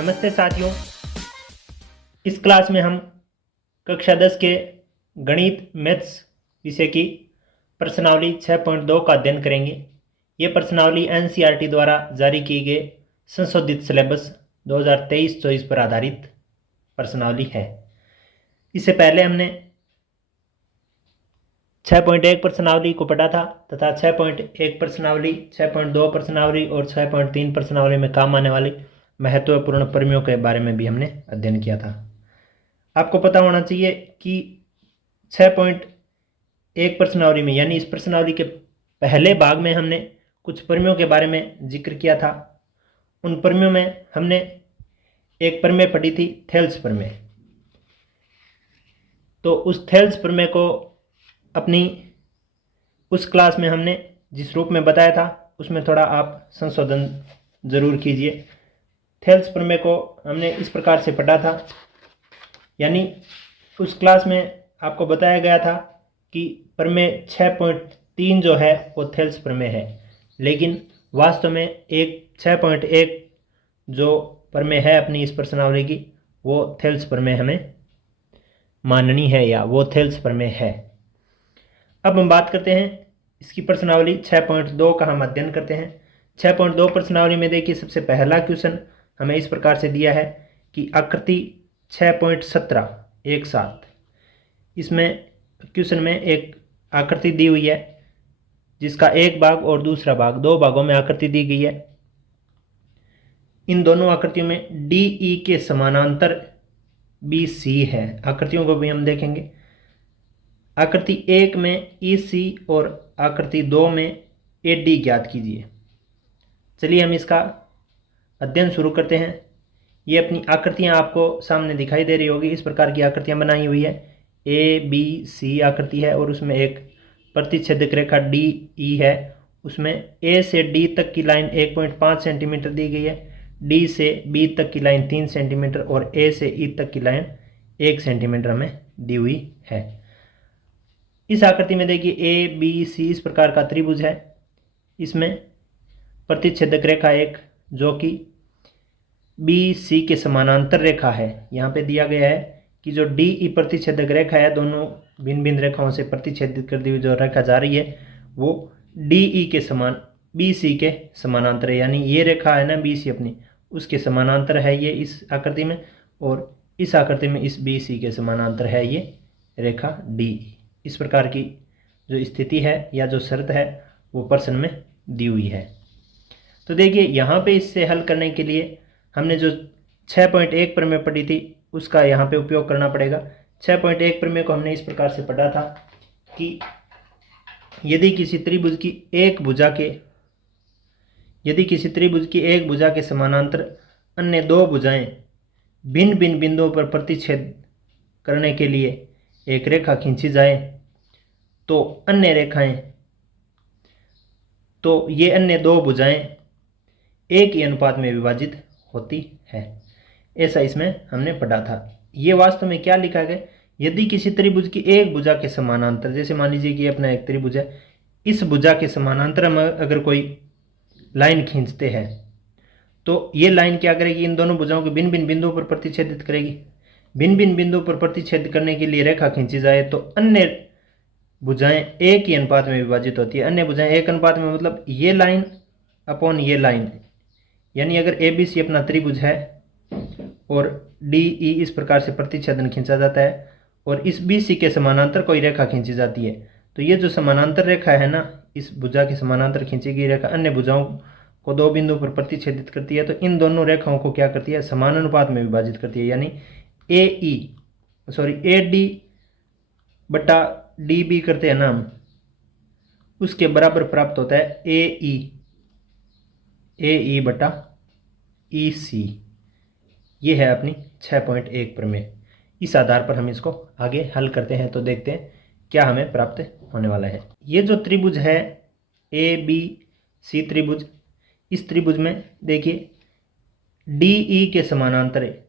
नमस्ते साथियों। इस क्लास में हम कक्षा 10 के गणित मैथ्स विषय की प्रश्नावली 6.2 का अध्ययन करेंगे। ये प्रश्नावली एनसीईआरटी द्वारा जारी किए गए संशोधित सिलेबस 2023-24 पर आधारित प्रश्नावली है। इससे पहले हमने 6.1 प्रश्नावली को पढ़ा था तथा 6.1 प्रश्नावली, 6.2 प्रश्नावली और 6.3 प्रश्नावली में काम आने वाली महत्वपूर्ण प्रमेयों के बारे में भी हमने अध्ययन किया था। आपको पता होना चाहिए कि 6.1 प्रश्नावली में यानी इस प्रश्नावली के पहले भाग में हमने कुछ प्रमेयों के बारे में जिक्र किया था। उन प्रमेयों में हमने एक प्रमेय पढ़ी थी, थेल्स प्रमेय। तो उस थेल्स प्रमेय को अपनी उस क्लास में हमने जिस रूप में बताया था उसमें थोड़ा आप संशोधन जरूर कीजिए। थेल्स प्रमेय को हमने इस प्रकार से पढ़ा था, यानी उस क्लास में आपको बताया गया था कि प्रमेय 6.3 जो है वो थेल्स प्रमेय है, लेकिन वास्तव में एक 6.1 जो प्रमेय है अपनी इस प्रश्नावली की वो थेल्स प्रमेय हमें माननी है या वो थेल्स प्रमेय है। अब हम बात करते हैं इसकी प्रश्नावली 6.2 का हम अध्ययन करते हैं। 6.2 प्रश्नावली में देखिए सबसे पहला क्वेश्चन हमें इस प्रकार से दिया है कि आकृति 6.17 एक साथ। इसमें क्वेश्चन में एक आकृति दी हुई है जिसका एक भाग और दूसरा भाग, दो भागों में आकृति दी गई है। इन दोनों आकृतियों में डी ई के समानांतर बी सी है। आकृतियों को भी हम देखेंगे। आकृति 1 में ई सी और आकृति 2 में ए डी ज्ञात कीजिए। चलिए हम इसका अध्ययन शुरू करते हैं। ये अपनी आकृतियां आपको सामने दिखाई दे रही होगी। इस प्रकार की आकृतियां बनाई हुई है। ए बी सी आकृति है और उसमें एक प्रतिच्छेदक रेखा डी ई है। उसमें ए से डी तक की लाइन 1.5 सेंटीमीटर दी गई है, डी से बी तक की लाइन 3 सेंटीमीटर और ए से ई तक की लाइन 1 सेंटीमीटर हमें दी हुई है। इस आकृति में देखिए ए बी सी इस प्रकार का त्रिभुज है। इसमें प्रतिच्छेदक रेखा एक जो कि बी सी के समानांतर रेखा है। यहाँ पे दिया गया है कि जो डी ई प्रतिच्छेदक रेखा है, दोनों भिन्न भिन्न रेखाओं से प्रतिच्छेदित करती हुई जो रेखा जा रही है वो डी ई के समान बी सी के समानांतर है। यानी ये रेखा है ना बी सी अपनी, उसके समानांतर है ये इस आकृति में, और इस आकृति में इस बी सी के समानांतर है ये रेखा डी ई। इस प्रकार की जो स्थिति है या जो शर्त है वो प्रश्न में दी हुई है। तो देखिए यहाँ पे इससे हल करने के लिए हमने जो 6.1 प्रमेय पढ़ी थी उसका यहाँ पे उपयोग करना पड़ेगा। 6.1 प्रमेय को हमने इस प्रकार से पढ़ा था कि यदि किसी त्रिभुज की एक भुजा के समानांतर अन्य दो भुजाएं भिन्न भिन्न बिंदुओं पर प्रतिच्छेद करने के लिए एक रेखा खींची जाए तो ये अन्य दो भुजाएं एक ही अनुपात में विभाजित होती है। ऐसा इसमें हमने पढ़ा था। ये वास्तव में क्या लिखा गया, यदि किसी त्रिभुज की एक भुजा के समानांतर, जैसे मान लीजिए कि अपना एक त्रिभुज है, इस भुजा के समानांतर हम अगर कोई लाइन खींचते हैं तो ये लाइन क्या करेगी, इन दोनों भुजाओं के भिन्न भिन्न बिंदुओं पर प्रतिच्छेदित करेगी। भिन्न भिन्न बिंदुओं पर प्रतिच्छेद करने के लिए रेखा खींची जाए तो अन्य भुजाएं एक ही अनुपात में विभाजित होती है। अन्य भुजाएं एक अनुपात में मतलब ये लाइन अपॉन ये लाइन, यानी अगर ए बी सी अपना त्रिभुज है और डी ई इस प्रकार से प्रतिच्छेदन खींचा जाता है और इस बी सी के समानांतर कोई रेखा खींची जाती है, तो ये जो समानांतर रेखा है ना, इस भुजा के समानांतर खींची गई रेखा अन्य भुजाओं को दो बिंदुओं पर प्रतिच्छेदित करती है। तो इन दोनों रेखाओं को क्या करती है, समान अनुपात में विभाजित करती है। यानी ए डी बटा डी बी करते हैं ना हम, उसके बराबर प्राप्त होता है ए ई बटा ई सी। ये है अपनी 6.1 प्रमेय। इस आधार पर हम इसको आगे हल करते हैं तो देखते हैं क्या हमें प्राप्त होने वाला है। ये जो त्रिभुज है ए बी सी त्रिभुज, इस त्रिभुज में देखिए डी ई के समानांतर है,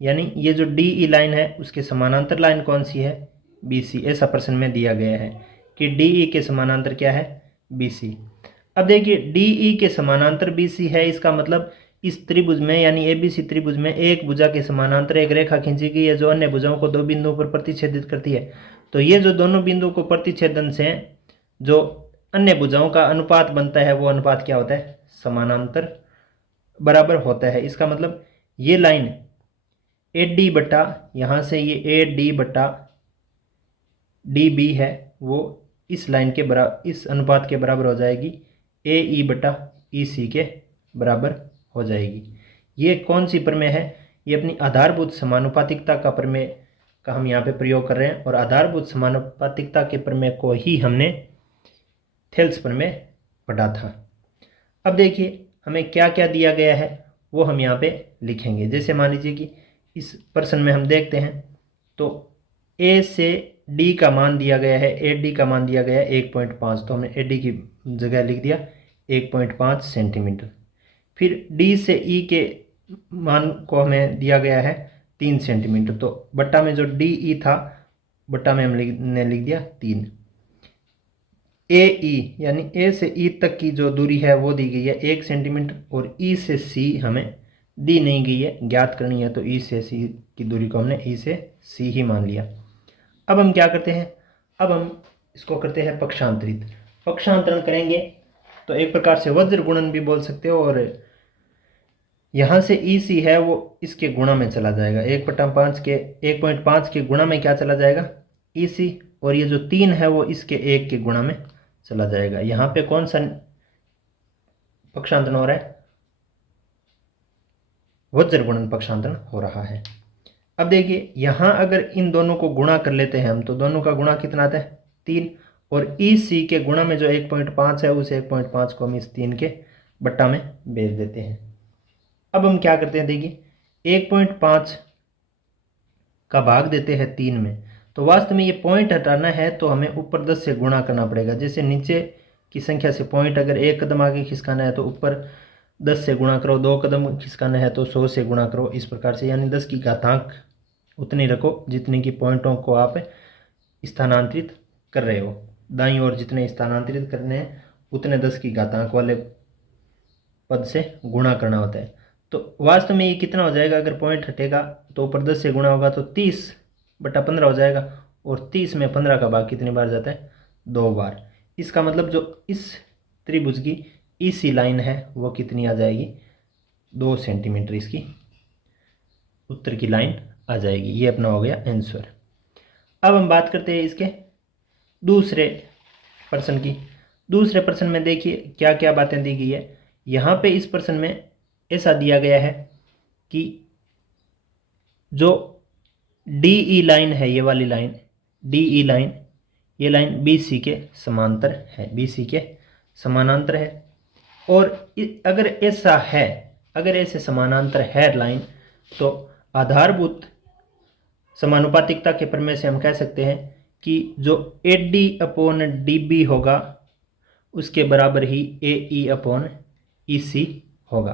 यानी ये जो डी ई लाइन है उसके समानांतर लाइन कौन सी है, बी सी। ऐसा प्रश्न में दिया गया है कि डी ई के समानांतर क्या है, बी सी। अब देखिए डी ई के समानांतर बी सी है, इसका मतलब इस त्रिभुज में यानी एबीसी त्रिभुज में एक भुजा के समानांतर एक रेखा खींची गई है जो अन्य भुजाओं को दो बिंदुओं पर प्रतिच्छेदित करती है। तो ये जो दोनों बिंदुओं को प्रतिच्छेदन से जो अन्य भुजाओं का अनुपात बनता है वो अनुपात क्या होता है, समानांतर बराबर होता है। इसका मतलब ये लाइन ए डी बटा यहाँ से ये ए डी बटा डी बी है वो इस लाइन के बराबर, इस अनुपात के बराबर हो जाएगी, ए ई बटा ई सी के बराबर हो जाएगी। ये कौन सी प्रमेय है, ये अपनी आधारभूत समानुपातिकता का प्रमेय का हम यहाँ पे प्रयोग कर रहे हैं। और आधारभूत समानुपातिकता के प्रमेय को ही हमने थेल्स प्रमेय पढ़ा था। अब देखिए हमें क्या क्या दिया गया है वो हम यहाँ पे लिखेंगे। जैसे मान लीजिए कि इस प्रश्न में हम देखते हैं तो ए से डी का मान दिया गया है, ए डी का मान दिया गया है 1.5, तो हमने ए डी की जगह लिख दिया 1.5 सेंटीमीटर। फिर डी से ई के मान को हमें दिया गया है 3 सेंटीमीटर, तो बट्टा में जो डी ई था बट्टा में हमने लिख दिया 3। ए ई यानी ए से ई तक की जो दूरी है वो दी गई है 1 सेंटीमीटर, और ई से सी हमें दी नहीं गई है, ज्ञात करनी है, तो ई से सी की दूरी को हमने ई से सी ही मान लिया। अब हम क्या करते हैं, अब हम इसको करते हैं पक्षांतरित। पक्षांतरण करेंगे तो एक प्रकार से वज्र गुणन भी बोल सकते हो, और यहाँ से ई सी है वो इसके गुणा में चला जाएगा, 1.5 के गुणा में क्या चला जाएगा, ई सी, और ये जो 3 है वो इसके 1 के गुणा में चला जाएगा। यहाँ पे कौन सा पक्षांतरण हो रहा है, वज्र गुणन पक्षांतरण हो रहा है। अब देखिए यहाँ अगर इन दोनों को गुणा कर लेते हैं हम तो दोनों का गुणा कितना आता है, 3, और ई सी के गुणा में जो 1.5 है उस 1.5 को हम इस 3 के बट्टा में भेज देते हैं। अब हम क्या करते हैं, देखिए 1.5 का भाग देते हैं 3 में, तो वास्तव में ये पॉइंट हटाना है तो हमें ऊपर 10 से गुणा करना पड़ेगा। जैसे नीचे की संख्या से पॉइंट अगर 1 कदम आगे खिसकाना है तो ऊपर 10 से गुणा करो, 2 कदम खिसकाना है तो 100 से गुणा करो, इस प्रकार से, यानी 10 की घातांक उतनी रखो जितनी की पॉइंटों को आप स्थानांतरित कर रहे हो। दाईं ओर जितने स्थानांतरित करने हैं उतने 10 की घातांक वाले पद से गुणा करना होता है। तो वास्तव में ये कितना हो जाएगा, अगर पॉइंट हटेगा तो ऊपर 10 से गुणा होगा तो 30/15 हो जाएगा, और 30 में 15 का भाग कितनी बार जाता है, 2 बार। इसका मतलब जो इस त्रिभुज की ईसी लाइन है वो कितनी आ जाएगी, 2 सेंटीमीटर इसकी उत्तर की लाइन आ जाएगी। ये अपना हो गया आंसर। अब हम बात करते हैं इसके दूसरे प्रश्न की। दूसरे प्रश्न में देखिए क्या क्या बातें दी गई है। यहाँ पे इस प्रश्न में ऐसा दिया गया है कि जो डी ई लाइन है, ये वाली लाइन डी ई लाइन, ये लाइन बी सी के समांतर है, बी सी के समानांतर है। और अगर ऐसा है, अगर ऐसे समानांतर है लाइन, तो आधारभूत समानुपातिकता के प्रमेय से हम कह सकते हैं कि जो A D upon D B होगा उसके बराबर ही ए ई अपॉन ई सी होगा।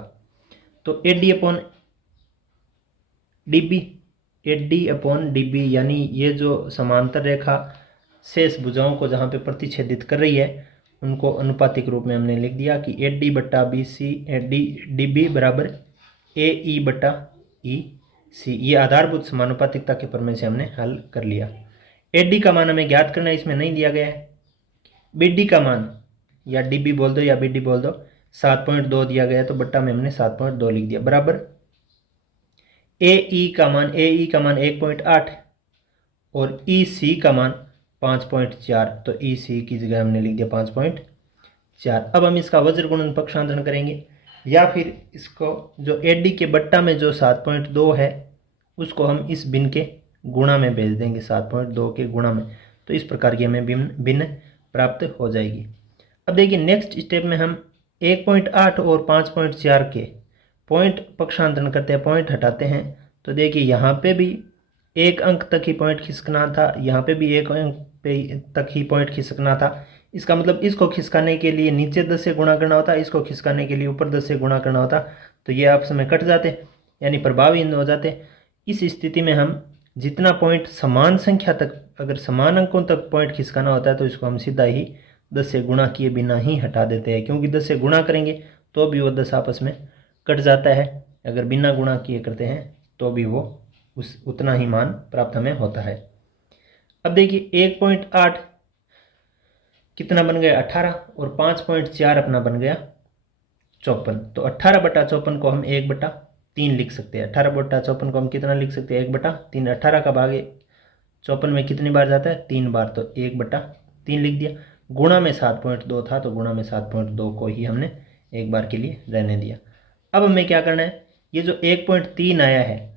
तो A D upon D B, A D upon D B, यानी ये जो समांतर रेखा शेष भुजाओं को जहाँ पे प्रतिच्छेदित कर रही है उनको अनुपातिक रूप में हमने लिख दिया कि ए डी बटा B C, A D D B बराबर ए ई बटा ई सी। ये आधारभूत समानुपातिकता के प्रमेय से हमने हल कर लिया। ए डी का मान हमें ज्ञात करना है, इसमें नहीं दिया गया है। बी डी का मान, या डी बी बोल दो या बी डी बोल दो, 7.2 दिया गया है तो बट्टा में हमने 7.2 लिख दिया, बराबर ए ई का मान, ए ई का मान 1.8 और ई सी का मान 5.4, तो ई सी की जगह हमने लिख दिया 5.4। अब हम इसका वज्र गुणन पक्षांतरण करेंगे, या फिर इसको जो ए डी के बट्टा में जो 7.2 है उसको हम इस भिन्न के गुणा में भेज देंगे, 7.2 के गुणा में, तो इस प्रकार की हमें भिन्न प्राप्त हो जाएगी। अब देखिए नेक्स्ट स्टेप में हम 1.8 और 5.4 के पॉइंट पक्षांतरण करते हैं, पॉइंट हटाते हैं। तो देखिए यहाँ पे भी एक अंक तक ही पॉइंट खिसकना था, यहाँ पे भी एक अंक पे तक ही पॉइंट खिसकना था। इसका मतलब इसको खिसकाने के लिए नीचे 10 से गुणा करना होता, इसको खिसकाने के लिए ऊपर 10 से गुणा करना होता, तो ये आपस में कट जाते यानी प्रभावहीन हो जाते। इस स्थिति में हम जितना पॉइंट समान संख्या तक, अगर समान अंकों तक पॉइंट खिसकाना होता है तो इसको हम सीधा ही 10 से गुणा किए बिना ही हटा देते हैं, क्योंकि 10 से गुणा करेंगे तो भी वो 10 आपस में कट जाता है। अगर बिना गुणा किए करते हैं तो भी वो उतना ही मान प्राप्त हमें होता है। अब देखिए 1.8 कितना बन गया 18 और 5.4 अपना बन गया 54। तो 18/54 को हम 1/3 लिख सकते हैं। 18/54 को हम कितना लिख सकते हैं 1/3। 18 का भाग 54 में कितनी बार जाता है 3 बार, तो 1/3 लिख दिया। गुणा में 7.2 था तो गुणा में 7.2 को ही हमने एक बार के लिए रहने दिया। अब हमें क्या करना है, ये जो 1.3 आया है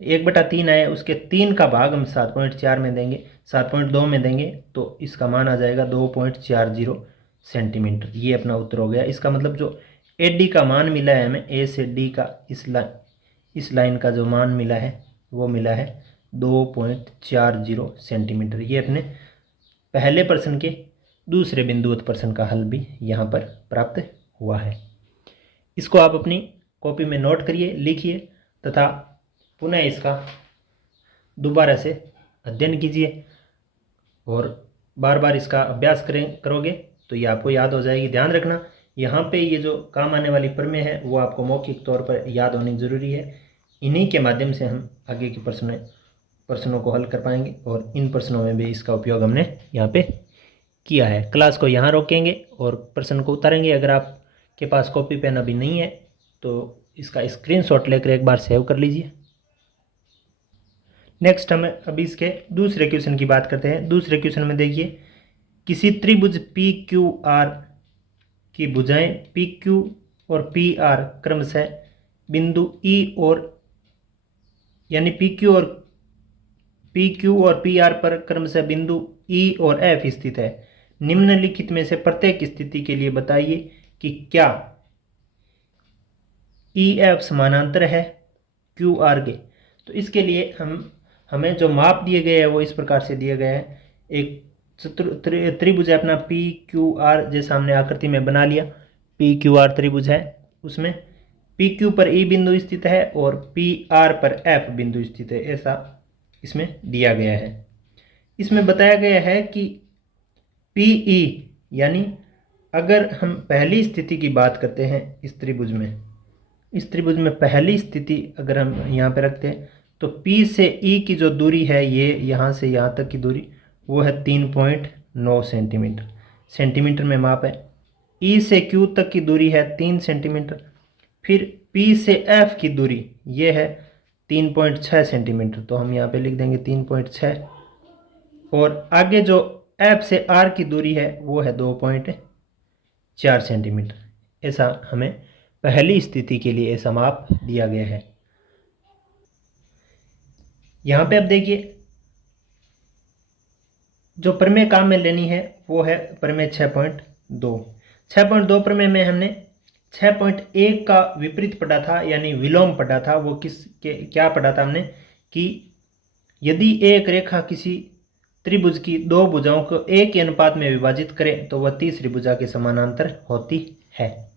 1/3 आया है उसके 3 का भाग हम 7.4 में देंगे, 7.2 में देंगे तो इसका मान आ जाएगा 2.40 सेंटीमीटर। ये अपना उत्तर हो गया। इसका मतलब जो AD का मान मिला है हमें, A से D का इस लाइन का जो मान मिला है वो मिला है 2.40 सेंटीमीटर। ये अपने पहले प्रश्न के दूसरे बिंदुवत प्रश्न का हल भी यहाँ पर प्राप्त हुआ है। इसको आप अपनी कॉपी में नोट करिए, लिखिए तथा पुनः इसका दोबारा से अध्ययन कीजिए और बार बार इसका अभ्यास करोगे तो ये आपको याद हो जाएगी। ध्यान रखना यहाँ पे ये जो काम आने वाली प्रमेय है वो आपको मौखिक तौर पर याद होनी ज़रूरी है। इन्हीं के माध्यम से हम आगे के प्रश्नों को हल कर पाएंगे और इन प्रश्नों में भी इसका उपयोग हमने यहाँ पे किया है। क्लास को यहाँ रोकेंगे और प्रश्न को उतारेंगे। अगर आपके पास कॉपी पेन अभी नहीं है तो इसका स्क्रीनशॉट लेकर एक बार सेव कर लीजिए। नेक्स्ट हम अभी इसके दूसरे क्वेश्चन की बात करते हैं। दूसरे क्वेश्चन में देखिए, किसी त्रिभुज PQR की भुजाएं PQ और PR क्रमशः बिंदु E और यानी PQ और PR पर क्रमशः बिंदु E और F स्थित है। निम्नलिखित में से प्रत्येक स्थिति के लिए बताइए कि क्या EF समानांतर है QR के। तो इसके लिए हमें जो माप दिए गए हैं वो इस प्रकार से दिए गए हैं। एक त्रिभुज है अपना PQR, जैसा हमने आकृति में बना लिया। PQR त्रिभुज है, उसमें PQ पर E बिंदु स्थित है और PR पर F बिंदु स्थित है, ऐसा इसमें दिया गया है। इसमें बताया गया है कि PE यानी अगर हम पहली स्थिति की बात करते हैं इस त्रिभुज में पहली स्थिति अगर हम यहाँ पे रखते हैं तो P से E की जो दूरी है, ये यहाँ से यहाँ तक की दूरी वो है 3.9 सेंटीमीटर में माप है। E से Q तक की दूरी है 3 सेंटीमीटर। फिर P से F की दूरी ये है 3.6 सेंटीमीटर, तो हम यहाँ पे लिख देंगे 3.6। और आगे जो F से R की दूरी है वो है 2.4 सेंटीमीटर। ऐसा हमें पहली स्थिति के लिए ऐसा माप दिया गया है। यहाँ पे अब देखिए जो प्रमेय काम में लेनी है वो है प्रमेय 6.2 प्रमेय में हमने 6.1 का विपरीत पढ़ा था यानी विलोम पढ़ा था। वो क्या पढ़ा था हमने कि यदि एक रेखा किसी त्रिभुज की दो भुजाओं को एक ही अनुपात में विभाजित करे तो वह तीसरी भुजा के समानांतर होती है।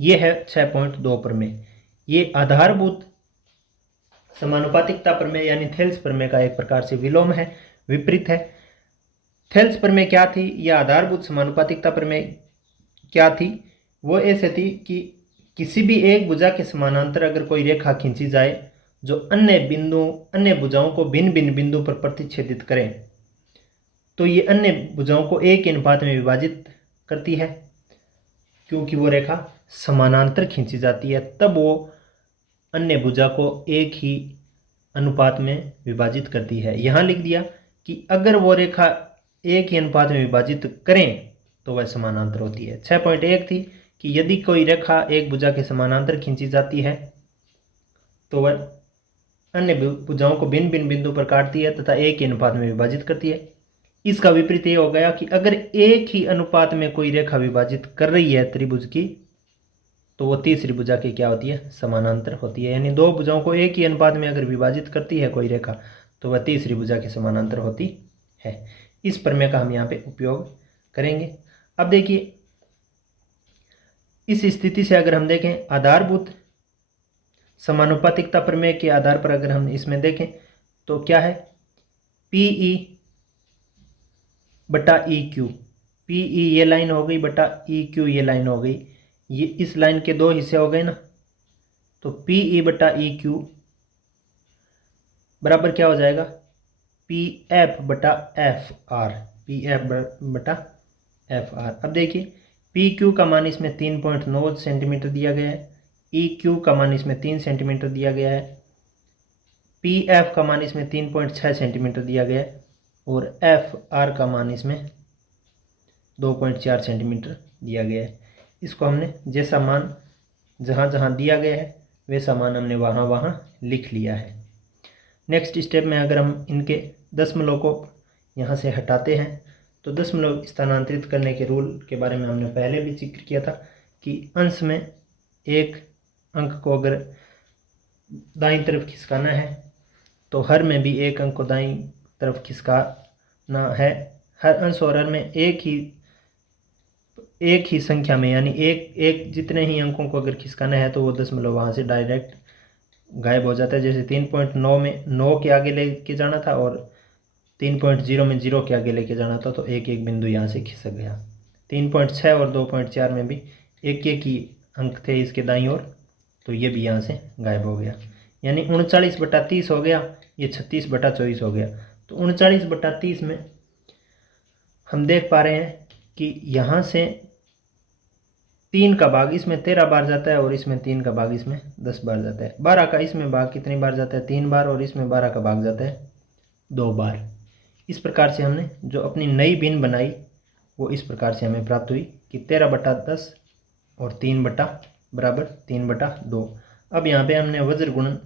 ये है 6.2 प्रमेय। ये आधारभूत समानुपातिकता प्रमेय यानी थेल्स प्रमेय का एक प्रकार से विलोम है, विपरीत है। थेल्स प्रमेय क्या थी या आधारभूत समानुपातिकता प्रमेय क्या थी? वो ऐसे थी कि किसी भी एक भुजा के समानांतर अगर कोई रेखा खींची जाए जो अन्य भुजाओं को भिन्न भिन्न बिंदु पर प्रतिच्छेदित करें तो ये अन्य भुजाओं को एक ही अनुपात में विभाजित करती है। क्योंकि वो रेखा समानांतर खींची जाती है तब वो अन्य भुजा को एक ही अनुपात में विभाजित करती है। यहाँ लिख दिया कि अगर वो रेखा एक ही अनुपात में विभाजित करें तो वह समानांतर होती है। 6.1 थी कि यदि कोई रेखा एक भुजा के समानांतर खींची जाती है तो वह अन्य भुजाओं को भिन्न भिन्न बिंदु पर काटती है तथा एक ही अनुपात में विभाजित करती है। इसका विपरीत ये हो गया कि अगर एक ही अनुपात में कोई रेखा विभाजित कर रही है त्रिभुज की तो वो तीसरी भुजा की क्या होती है? समानांतर होती है। यानी दो भुजाओं को एक ही अनुपात में अगर विभाजित करती है कोई रेखा तो वह तीसरी भुजा के समानांतर होती है। इस प्रमेय का हम यहाँ पे उपयोग करेंगे। अब देखिए इस स्थिति से अगर हम देखें आधारभूत समानुपातिकता प्रमेय के आधार पर अगर हम इसमें देखें तो क्या है? PE बटा EQ। PE ये लाइन हो गई बटा EQ ये लाइन हो गई। ये इस लाइन के दो हिस्से हो गए ना, तो पी ई बटा ई क्यू बराबर क्या हो जाएगा, पी एफ बटा एफ आर, पी एफ बटा एफ आर। अब देखिए पी क्यू का मान इसमें 3.9 सेंटीमीटर दिया गया है, ई क्यू का मान इसमें 3 सेंटीमीटर दिया गया है, पी एफ का मान इसमें 3.6 सेंटीमीटर दिया गया है और एफ आर का मान इसमें 2.4 सेंटीमीटर दिया गया है। इसको हमने जैसा मान जहाँ जहाँ दिया गया है वैसा मान हमने वहाँ वहाँ लिख लिया है। नेक्स्ट स्टेप में अगर हम इनके दशमलव को यहाँ से हटाते हैं तो दशमलव स्थानांतरित करने के रूल के बारे में हमने पहले भी जिक्र किया था कि अंश में एक अंक को अगर दाईं तरफ खिसकाना है तो हर में भी एक अंक को दाईं तरफ खिसकाना है। हर अंश और हर में एक ही संख्या में यानी एक जितने ही अंकों को अगर खिसकाना है तो वो दशमलव वहाँ से डायरेक्ट गायब हो जाता है। जैसे 3.9 में 9 के आगे लेके जाना था और 3.0 में 0 के आगे लेके जाना था, तो एक एक बिंदु यहाँ से खिसक गया। 3.6 और 2.4 में भी एक एक ही अंक थे इसके दाईं ओर, तो ये भी यहाँ से गायब हो गया। यानी 39/30 हो गया, ये 36/24 हो गया। तो 39/30 में हम देख पा रहे हैं कि यहाँ से 3 का भाग इसमें 13 बार जाता है और इसमें 3 का भाग इसमें 10 बार जाता है। 12 का इसमें भाग कितनी बार जाता है, 3 बार, और इसमें 12 का भाग जाता है 2 बार। इस प्रकार से हमने जो अपनी नई भिन्न बनाई वो इस प्रकार से हमें प्राप्त हुई कि 13/10 और 3/2। अब यहाँ पे हमने वज्र गुणन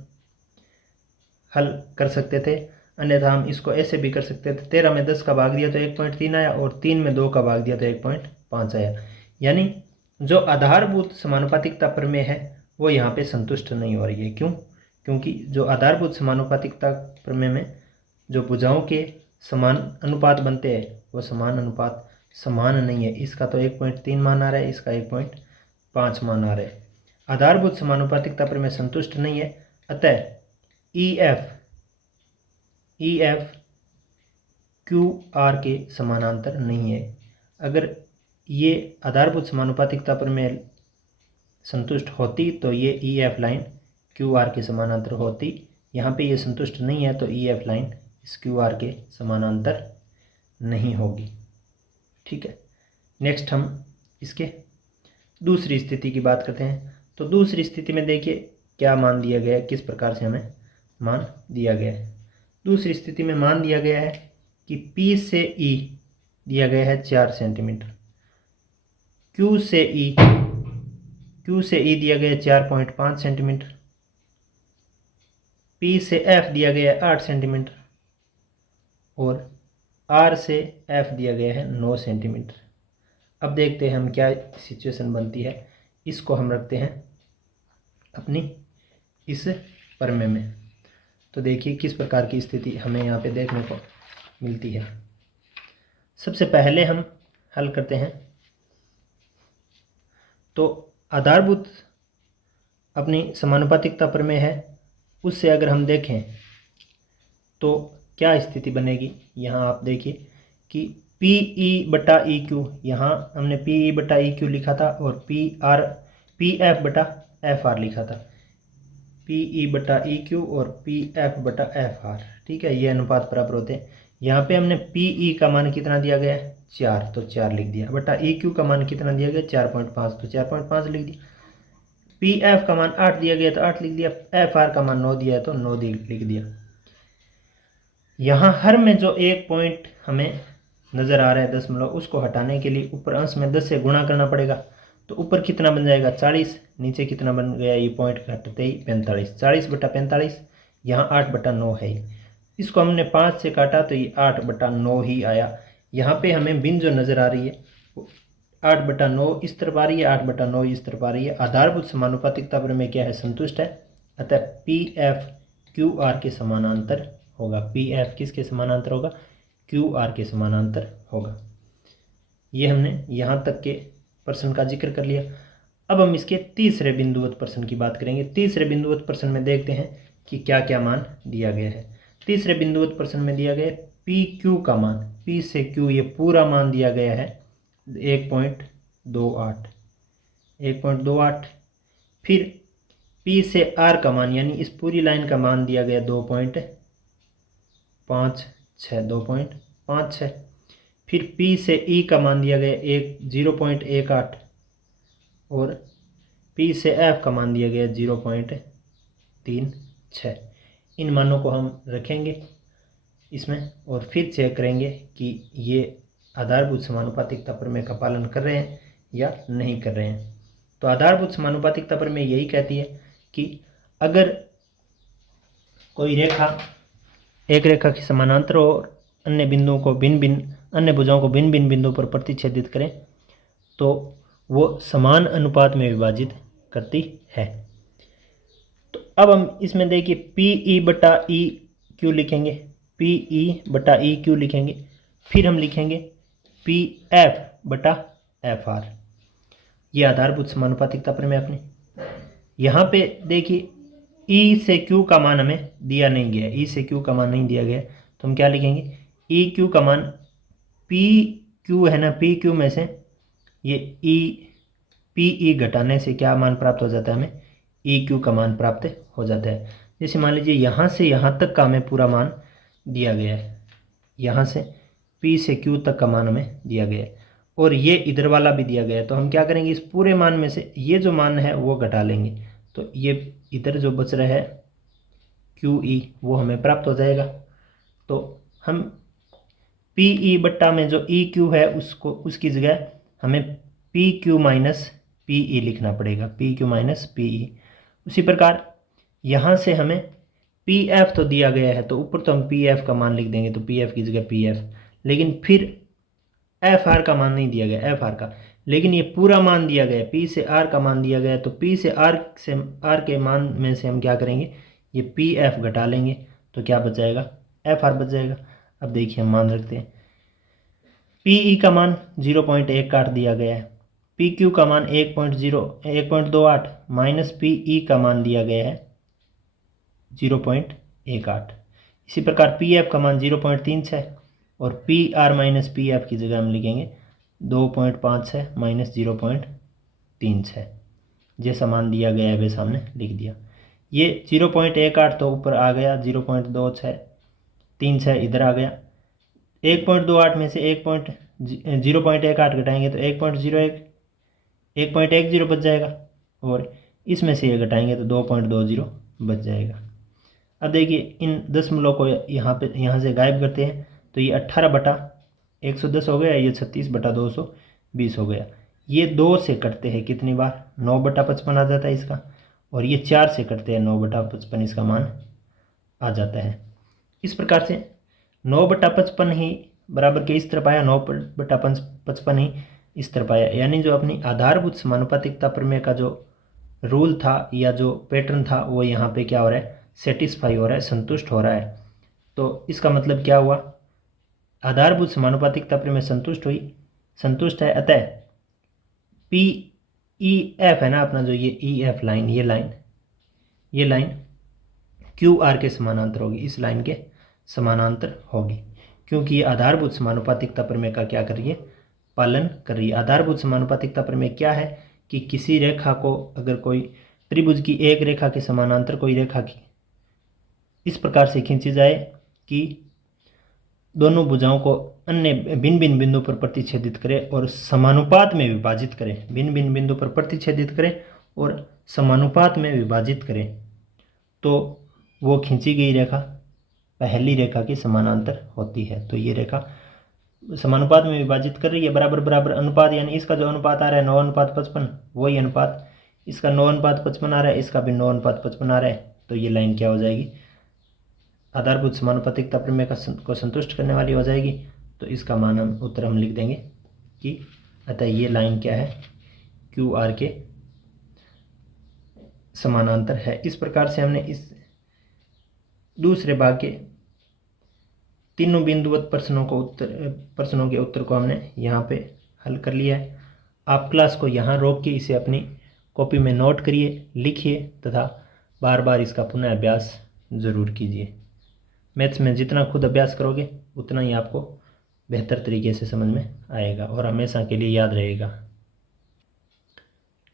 हल कर सकते थे, अन्यथा हम इसको ऐसे भी कर सकते थे। 13 में 10 का भाग दिया तो 1.3 आया और 3 में 2 का भाग दिया तो 1.5 आया। यानी जो आधारभूत समानुपातिकता प्रमेय है वो यहाँ पे संतुष्ट नहीं हो रही है। क्यों? क्योंकि जो आधारभूत समानुपातिकता प्रमेय में जो भुजाओं के समान अनुपात बनते हैं वो समान अनुपात समान नहीं है। इसका तो 1.3 मान आ रहा है, इसका 1.5 मान आ रहा है। आधारभूत समानुपातिकता प्रमेय संतुष्ट नहीं है, अतः ई एफ क्यू आर के समानांतर नहीं है। अगर ये आधारभूत समानुपातिकता प्रमेय संतुष्ट होती तो ये E F line Q R के समानांतर होती। यहाँ पे ये संतुष्ट नहीं है तो ई एफ लाइन इस क्यू आर के समानांतर नहीं होगी। ठीक है, नेक्स्ट हम इसके दूसरी स्थिति की बात करते हैं। तो दूसरी स्थिति में देखिए क्या मान दिया गया है, किस प्रकार से हमें मान दिया गया है। दूसरी स्थिति में मान दिया गया है कि P से E दिया गया है 4 सेंटीमीटर, Q से E दिया गया है 4.5 सेंटीमीटर, P से F दिया गया है 8 सेंटीमीटर और R से F दिया गया है 9 सेंटीमीटर। अब देखते हैं हम क्या सिचुएशन बनती है। इसको हम रखते हैं अपनी इस प्रमेय में। तो देखिए किस प्रकार की स्थिति हमें यहाँ पे देखने को मिलती है। सबसे पहले हम हल करते हैं। तो आधारभूत अपनी समानुपातिकता प्रमेय है, उससे अगर हम देखें तो क्या स्थिति बनेगी। यहाँ आप देखिए कि पी ई बटा ई क्यू, यहाँ हमने पी ई बटा ई क्यू लिखा था और पी एफ बटा एफ आर लिखा था। पी ई बटा ई क्यू और पी एफ बटा एफ आर, ठीक है, ये अनुपात बराबर होते हैं। यहाँ पे हमने पी ई का मान कितना दिया गया है 4, तो 4 लिख दिया, बटा ई क्यू का मान कितना दिया गया 4.5, तो 4.5 लिख दिया। पी एफ का मान 8 दिया गया तो 8 लिख दिया, एफ आर का मान 9 दिया है तो 9 लिख दिया। यहाँ हर में जो एक पॉइंट हमें नज़र आ रहा है दशमलव, उसको हटाने के लिए ऊपर अंश में 10 से गुणा करना पड़ेगा। तो ऊपर कितना बन जाएगा 40, नीचे कितना बन गया ये पॉइंट घटते ही 45, 40/45, यहाँ 8/9 है। इसको हमने 5 से काटा तो ये 8/9 ही आया। यहाँ पे हमें बिन जो नज़र आ रही है 8/9 इस तरफ आ रही है, 8/9 इस तरफ आ रही है। आधारभूत समानुपातिकता प्रमेय क्या है, संतुष्ट है, अतः पी एफ क्यू आर के समानांतर होगा। पी एफ किसके समानांतर होगा, क्यू आर के समानांतर होगा। ये हमने यहाँ तक के प्रश्न का जिक्र कर लिया। अब हम इसके तीसरे बिंदुवत प्रश्न की बात करेंगे। तीसरे बिंदुवत प्रश्न में देखते हैं कि क्या क्या मान दिया गया है। तीसरे बिंदुवत प्रश्न में दिया गया पी क्यू का मान, पी से क्यू ये पूरा मान दिया गया है 1.28। फिर P P से R का मान यानी इस पूरी लाइन का मान दिया गया 2.56 2.56। फिर P से E का मान दिया गया 0.18 और P से F का मान दिया गया 0.36। इन मानों को हम रखेंगे इसमें और फिर चेक करेंगे कि ये आधारभूत समानुपातिकता प्रमेय का पालन कर रहे हैं या नहीं कर रहे हैं। तो आधारभूत समानुपातिकता प्रमेय यही कहती है कि अगर कोई रेखा एक रेखा की समानांतर और अन्य बिंदुओं को अन्य भुजाओं को भिन्न भिन्न बिंदुओं पर प्रतिच्छेदित करें तो वो समान अनुपात में विभाजित करती है। तो अब हम इसमें देखिए पी ई बटा ई क्यू लिखेंगे, पी ई बटा ई क्यू लिखेंगे, फिर हम लिखेंगे पी एफ बटा एफ आर। ये आधारभूत समानुपातिकता प्रमेय अपनी। यहाँ पे देखिए ई से क्यू का मान हमें दिया नहीं गया, ई से क्यू का मान नहीं दिया गया, तो हम क्या लिखेंगे ई क्यू का मान पी क्यू है ना, पी क्यू में से ये ई पी ई घटाने से क्या मान प्राप्त हो जाता है, हमें ई क्यू का मान प्राप्त हो जाता है। जैसे मान लीजिए यहाँ से यहाँ तक का हमें पूरा मान दिया गया है, यहाँ से पी से क्यू तक का मान हमें दिया गया है और ये इधर वाला भी दिया गया है। तो हम क्या करेंगे, इस पूरे मान में से ये जो मान है वो घटा लेंगे, तो ये इधर जो बच रहा है क्यू ई वो हमें प्राप्त हो जाएगा। तो हम पी ई बट्टा में जो ई क्यू है उसको उसकी जगह हमें P Q minus P E लिखना पड़ेगा, P Q minus P E. उसी प्रकार यहाँ से हमें पी एफ तो दिया गया है तो ऊपर तो हम पी एफ का मान लिख देंगे, तो पी एफ की जगह पी एफ, लेकिन फिर एफ आर का मान नहीं दिया गया, एफ आर का, लेकिन ये पूरा मान दिया गया, पी से आर का मान दिया गया। तो पी से आर के मान में से हम क्या करेंगे, ये पी एफ घटा लेंगे, तो क्या बच जाएगा, एफ आर बच जाएगा। अब देखिए हम मान रखते हैं, पी ई का मान 0.18 दिया गया है, पी क्यू का मान 1.28 माइनस पी ई का मान दिया गया है 0.18। इसी प्रकार पी एफ का मान 0.36 और P R minus P F की जगह हम लिखेंगे 2.56 माइनस 0.36। जैसा मान दिया गया है वे सामने लिख दिया। ये 0.18 तो ऊपर आ गया, 0.36 इधर आ गया। 1.28 में से 0.18 घटाएंगे तो 1.10 बच जाएगा और इसमें से ये घटाएंगे तो 2.20 बच जाएगा। अब देखिए इन दशमलव को यहाँ से गायब करते हैं तो ये 18/110 हो गया, ये 36/220 हो गया। ये 2 से कटते हैं कितनी बार, 9/55 आ जाता है इसका, और ये 4 से कटते हैं 9/55 इसका मान आ जाता है। इस प्रकार से 9/55 ही बराबर के इस तरफ आया, 9/55 ही इस तरफ आया, यानी जो अपनी आधारभूत समानुपातिकता प्रमेय का जो रूल था या जो पैटर्न था वो यहाँ पे क्या हो रहा है, सेटिस्फाई हो रहा है, संतुष्ट हो रहा है। तो इसका मतलब क्या हुआ, आधारभूत समानुपातिकता प्रमेय संतुष्ट है। अतः पी ई एफ है ना अपना, जो ये ई एफ लाइन, ये लाइन क्यू आर के समानांतर होगी, इस लाइन के समानांतर होगी, क्योंकि ये आधारभूत समानुपातिकता प्रमेय का क्या कर रही है, पालन कर रही है। आधारभूत समानुपातिकता प्रमेय क्या है कि किसी रेखा को अगर कोई त्रिभुज की एक रेखा के समानांतर कोई रेखा की इस प्रकार से खींची जाए कि दोनों भुजाओं को अन्य भिन्न भिन्न बिंदु पर प्रतिच्छेदित करे और समानुपात में विभाजित करे, भिन्न भिन्न बिंदु पर प्रतिच्छेदित करे और समानुपात में विभाजित करे, तो वो खींची गई रेखा पहली रेखा के समानांतर होती है। तो ये रेखा समानुपात में विभाजित कर रही है, बराबर बराबर अनुपात, यानी इसका जो अनुपात आ रहा है 9:55 वही अनुपात इसका 9:55 आ रहा है, इसका भी 9:55 आ रहा है। तो ये लाइन क्या हो जाएगी, आधारभूत समानुपातिकता प्रमेय को संतुष्ट करने वाली हो जाएगी। तो इसका मान उत्तर हम लिख देंगे कि अतः ये लाइन क्या है, क्यू आर के समानांतर है। इस प्रकार से हमने इस दूसरे भाग के तीनों बिंदुवत प्रश्नों के उत्तर को हमने यहाँ पे हल कर लिया है। आप क्लास को यहाँ रोक के इसे अपनी कॉपी में नोट करिए, लिखिए तथा बार बार इसका पुनः अभ्यास ज़रूर कीजिए। मैथ्स में जितना खुद अभ्यास करोगे उतना ही आपको बेहतर तरीके से समझ में आएगा और हमेशा के लिए याद रहेगा।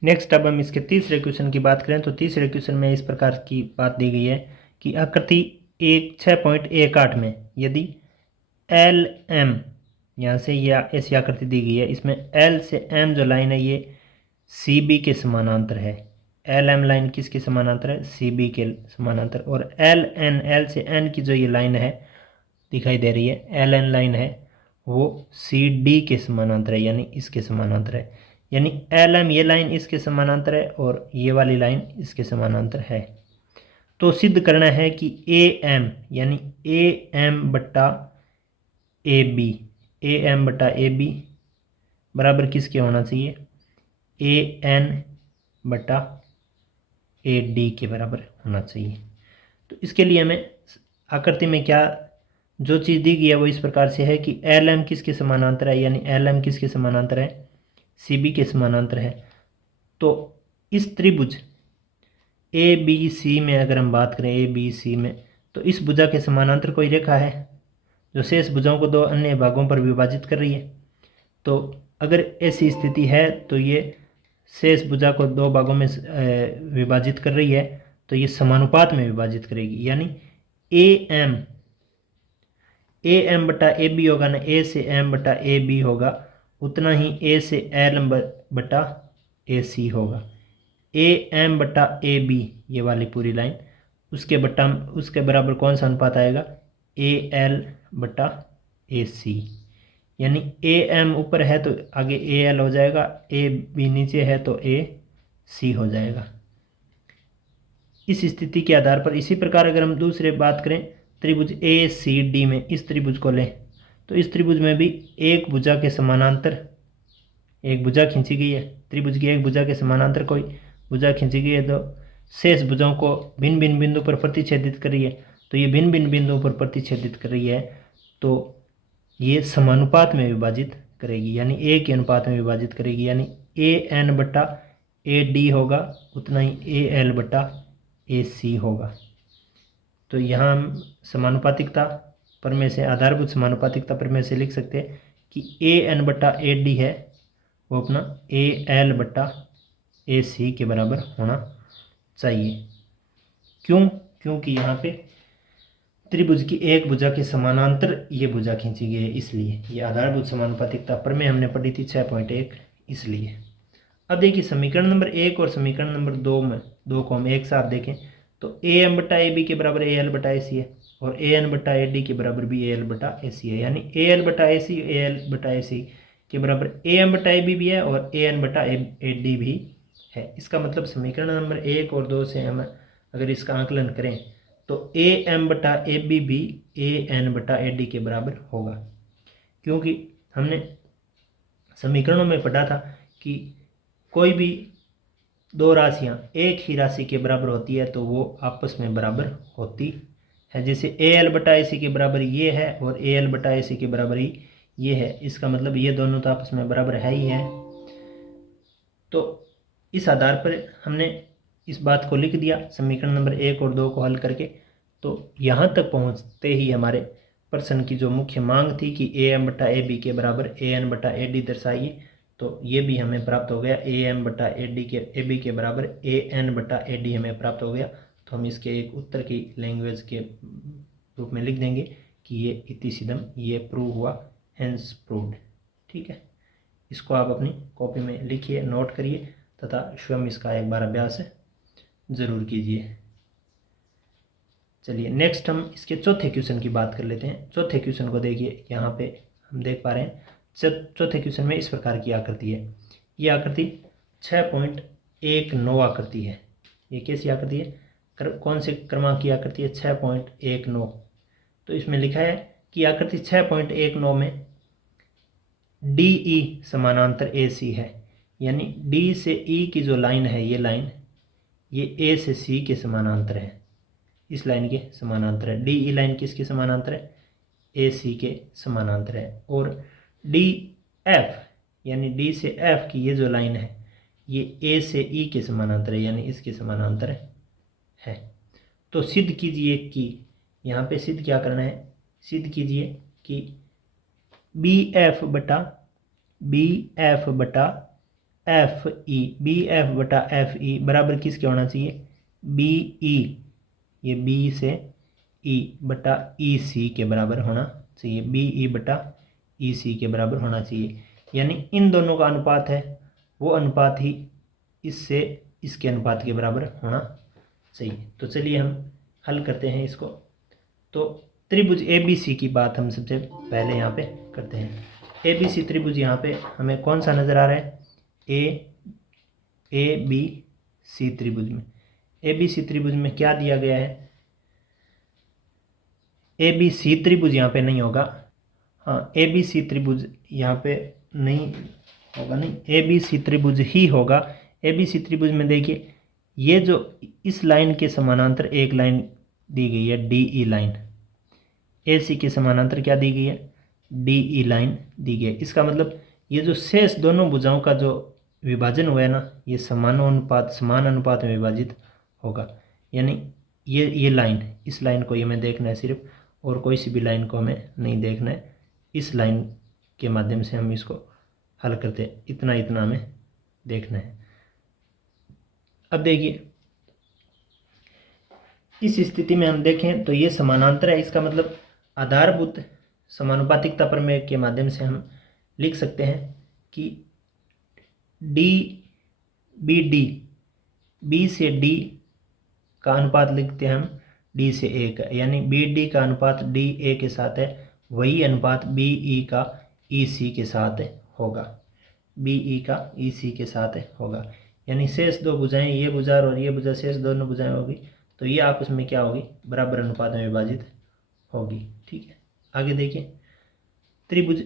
नेक्स्ट अब हम इसके तीसरे क्वेश्चन की बात करें तो तीसरे क्वेश्चन में इस प्रकार की बात दी गई है कि आकृति 6.18 में यदि एल एम, यहाँ से यह ऐसी आकृति दी गई है, इसमें एल से एम जो लाइन है ये सी बी के समानांतर है। एल एम लाइन किसके समानांतर है? सी बी के समानांतर। और एल से एन की जो ये लाइन है दिखाई दे रही है, एल एन लाइन है, वो सी डी के समानांतर है, यानी इसके समानांतर है। यानी एल एम ये लाइन इसके समानांतर है और ये वाली लाइन इसके समानांतर है। तो सिद्ध करना है कि ए एम यानी ए एम बट्टा ए बी, ए एम बटा ए बी बराबर किसके होना चाहिए? ए एन बटा ए डी के बराबर होना चाहिए। तो इसके लिए हमें आकृति में क्या जो चीज़ दी गई है वो इस प्रकार से है कि एल एम किसके समानांतर है, यानी एल एम किसके समानांतर है? सी बी के समानांतर है। तो इस त्रिभुज ए बी सी में अगर हम बात करें, ए बी सी में, तो इस भुजा के समानांतर कोई रेखा है जो शेष भुजाओं को दो अन्य भागों पर विभाजित कर रही है। तो अगर ऐसी स्थिति है तो ये शेष भुजा को दो भागों में विभाजित कर रही है, तो ये समानुपात में विभाजित करेगी। यानी ए एम बटा ए बी होगा ना, ए से एम बटा ए बी होगा, उतना ही ए से एल बटा ए सी होगा। ए एम बटा ए बी ये वाली पूरी लाइन, उसके बराबर कौन सा अनुपात आएगा? ए एल बटा ए सी। यानी ए एम ऊपर है तो आगे ए एल हो जाएगा, ए बी नीचे है तो ए सी हो जाएगा। इस स्थिति के आधार पर इसी प्रकार अगर हम दूसरे बात करें त्रिभुज ए सी डी में, इस त्रिभुज को लें तो इस त्रिभुज में भी एक भुजा के समानांतर एक भुजा खींची गई है। त्रिभुज की एक भुजा के समानांतर कोई भुजा खींची गई है तो शेष भुजाओं को भिन्न भिन्न बिंदु पर प्रतिच्छेदित कर रही है। तो ये भिन्न भिन्न बिंदुओं पर प्रतिच्छेदित कर रही है तो ये समानुपात में विभाजित करेगी, यानी ए के अनुपात में विभाजित करेगी। यानी ए एन बटा ए डी होगा उतना ही ए एल बटा ए सी होगा। तो यहाँ हम समानुपातिकता प्रमेय से, आधारभूत समानुपातिकता प्रमेय से लिख सकते हैं कि ए एन बटा ए डी है वो अपना ए एल बटा ए सी के बराबर होना चाहिए। क्यों? क्योंकि यहाँ पे त्रिभुज की एक भुजा के समानांतर ये भुजा खींची गई है, इसलिए ये आधारभूत समानुपातिकता प्रमेय हमने पढ़ी थी 6.1, इसलिए। अब देखिए समीकरण नंबर 1 और समीकरण नंबर 2 में दो को हम एक साथ देखें तो ए एम बटा ए बी के बराबर ए एल बटा ए सी है और ए एन बटा ए डी के बराबर भी ए एल बटा ए सी है। यानी ए एल बटा ए सी ए एल बटा ए सी के बराबर ए एम बटा ए बी भी है और ए एन बटा ए डी भी है। इसका मतलब समीकरण नंबर 1 और 2 से हम अगर इसका आंकलन करें तो ए एम बटा ए बी भी ए एन बटा ए डी के बराबर होगा। क्योंकि हमने समीकरणों में पढ़ा था कि कोई भी दो राशियां एक ही राशि के बराबर होती है तो वो आपस में बराबर होती है। जैसे ए एल बटा ए सी के बराबर ये है और ए एल बटा ए सी के बराबर ही ये है, इसका मतलब ये दोनों तो आपस में बराबर है ही है। तो इस आधार पर हमने इस बात को लिख दिया समीकरण नंबर 1 और 2 को हल करके। तो यहाँ तक पहुँचते ही हमारे प्रश्न की जो मुख्य मांग थी कि ए एम बटा ए बी के बराबर ए एन बटा ए डी दर्शाइए, तो ये भी हमें प्राप्त हो गया। ए एम बटा ए डी के ए बी के बराबर ए एन बटा ए डी हमें प्राप्त हो गया। तो हम इसके एक उत्तर की लैंग्वेज के रूप में लिख देंगे कि ये इति सिद्धम, ये प्रूव हुआ, हेंस प्रूव्ड। ठीक है, इसको आप अपनी कॉपी में लिखिए, नोट करिए तथा स्वयं इसका एक बार अभ्यास ज़रूर कीजिए। चलिए नेक्स्ट हम इसके चौथे क्वेश्चन की बात कर लेते हैं। चौथे क्वेश्चन को देखिए, यहाँ पे हम देख पा रहे हैं चौथे क्वेश्चन में इस प्रकार की आकृति है। ये आकृति 6.19 आकृति है। ये कैसी आकृति है? कौन से क्रमांक की आकृति है? 6.19। तो इसमें लिखा है कि आकृति 6.19 में डी ई समानांतर ए सी है। यानी डी से ई की जो लाइन है, ये लाइन ये ए से सी के समानांतर है, इस लाइन के समानांतर है। डी ई लाइन किसके समानांतर है? ए सी के समानांतर है। और डी एफ यानी डी से एफ की ये जो लाइन है ये ए से ई के समानांतर है, यानी इसके समानांतर है। तो सिद्ध कीजिए कि, यहाँ पे सिद्ध क्या करना है? सिद्ध कीजिए कि बी एफ बटा एफ ई, बी एफ बटा एफ ई बराबर किसके होना चाहिए, बी ई, ये बी से ई बटा ई सी के बराबर होना चाहिए, बी ई बटा ई सी के बराबर होना चाहिए। यानी इन दोनों का अनुपात है वो अनुपात ही इससे इसके अनुपात के बराबर होना चाहिए। तो चलिए हम हल करते हैं इसको। तो त्रिभुज ए बी सी की बात हम सबसे पहले यहाँ पे करते हैं। ए बी सी त्रिभुज यहाँ पे हमें कौन सा नज़र आ रहा है, ए बी सी त्रिभुज में, ए बी सी त्रिभुज में क्या दिया गया है, ए बी सी त्रिभुज यहाँ पे नहीं होगा, हाँ ए बी सी त्रिभुज यहाँ पे नहीं होगा, नहीं ए बी सी त्रिभुज ही होगा। ए बी सी त्रिभुज में देखिए ये जो इस लाइन के समानांतर एक लाइन दी गई है डी ई लाइन, ए सी के समानांतर क्या दी गई है, डी ई लाइन दी गई है। इसका मतलब ये जो शेष दोनों भुजाओं का जो विभाजन हुआ है ना, ये समान अनुपात में विभाजित होगा। यानी ये लाइन, इस लाइन को ये हमें देखना है सिर्फ, और कोई सी भी लाइन को हमें नहीं देखना है। इस लाइन के माध्यम से हम इसको हल करते हैं, इतना इतना हमें देखना है। अब देखिए इस स्थिति में हम देखें तो ये समानांतर है, इसका मतलब आधारभूत समानुपातिकता प्रमेय के माध्यम से हम लिख सकते हैं कि डी बी डी, बी से डी का अनुपात लिखते हैं हम डी से ए का, यानी बी डी का अनुपात डी ए के साथ है, वही अनुपात बी ई का ई सी के साथ होगा, बी ई का ई सी के साथ होगा। यानी शेष दो भुजाएं, ये भुजा और ये भुजा, शेष दोनों भुजाएं होगी तो ये आपस में क्या होगी, बराबर अनुपात में विभाजित होगी। ठीक है, आगे देखिए त्रिभुज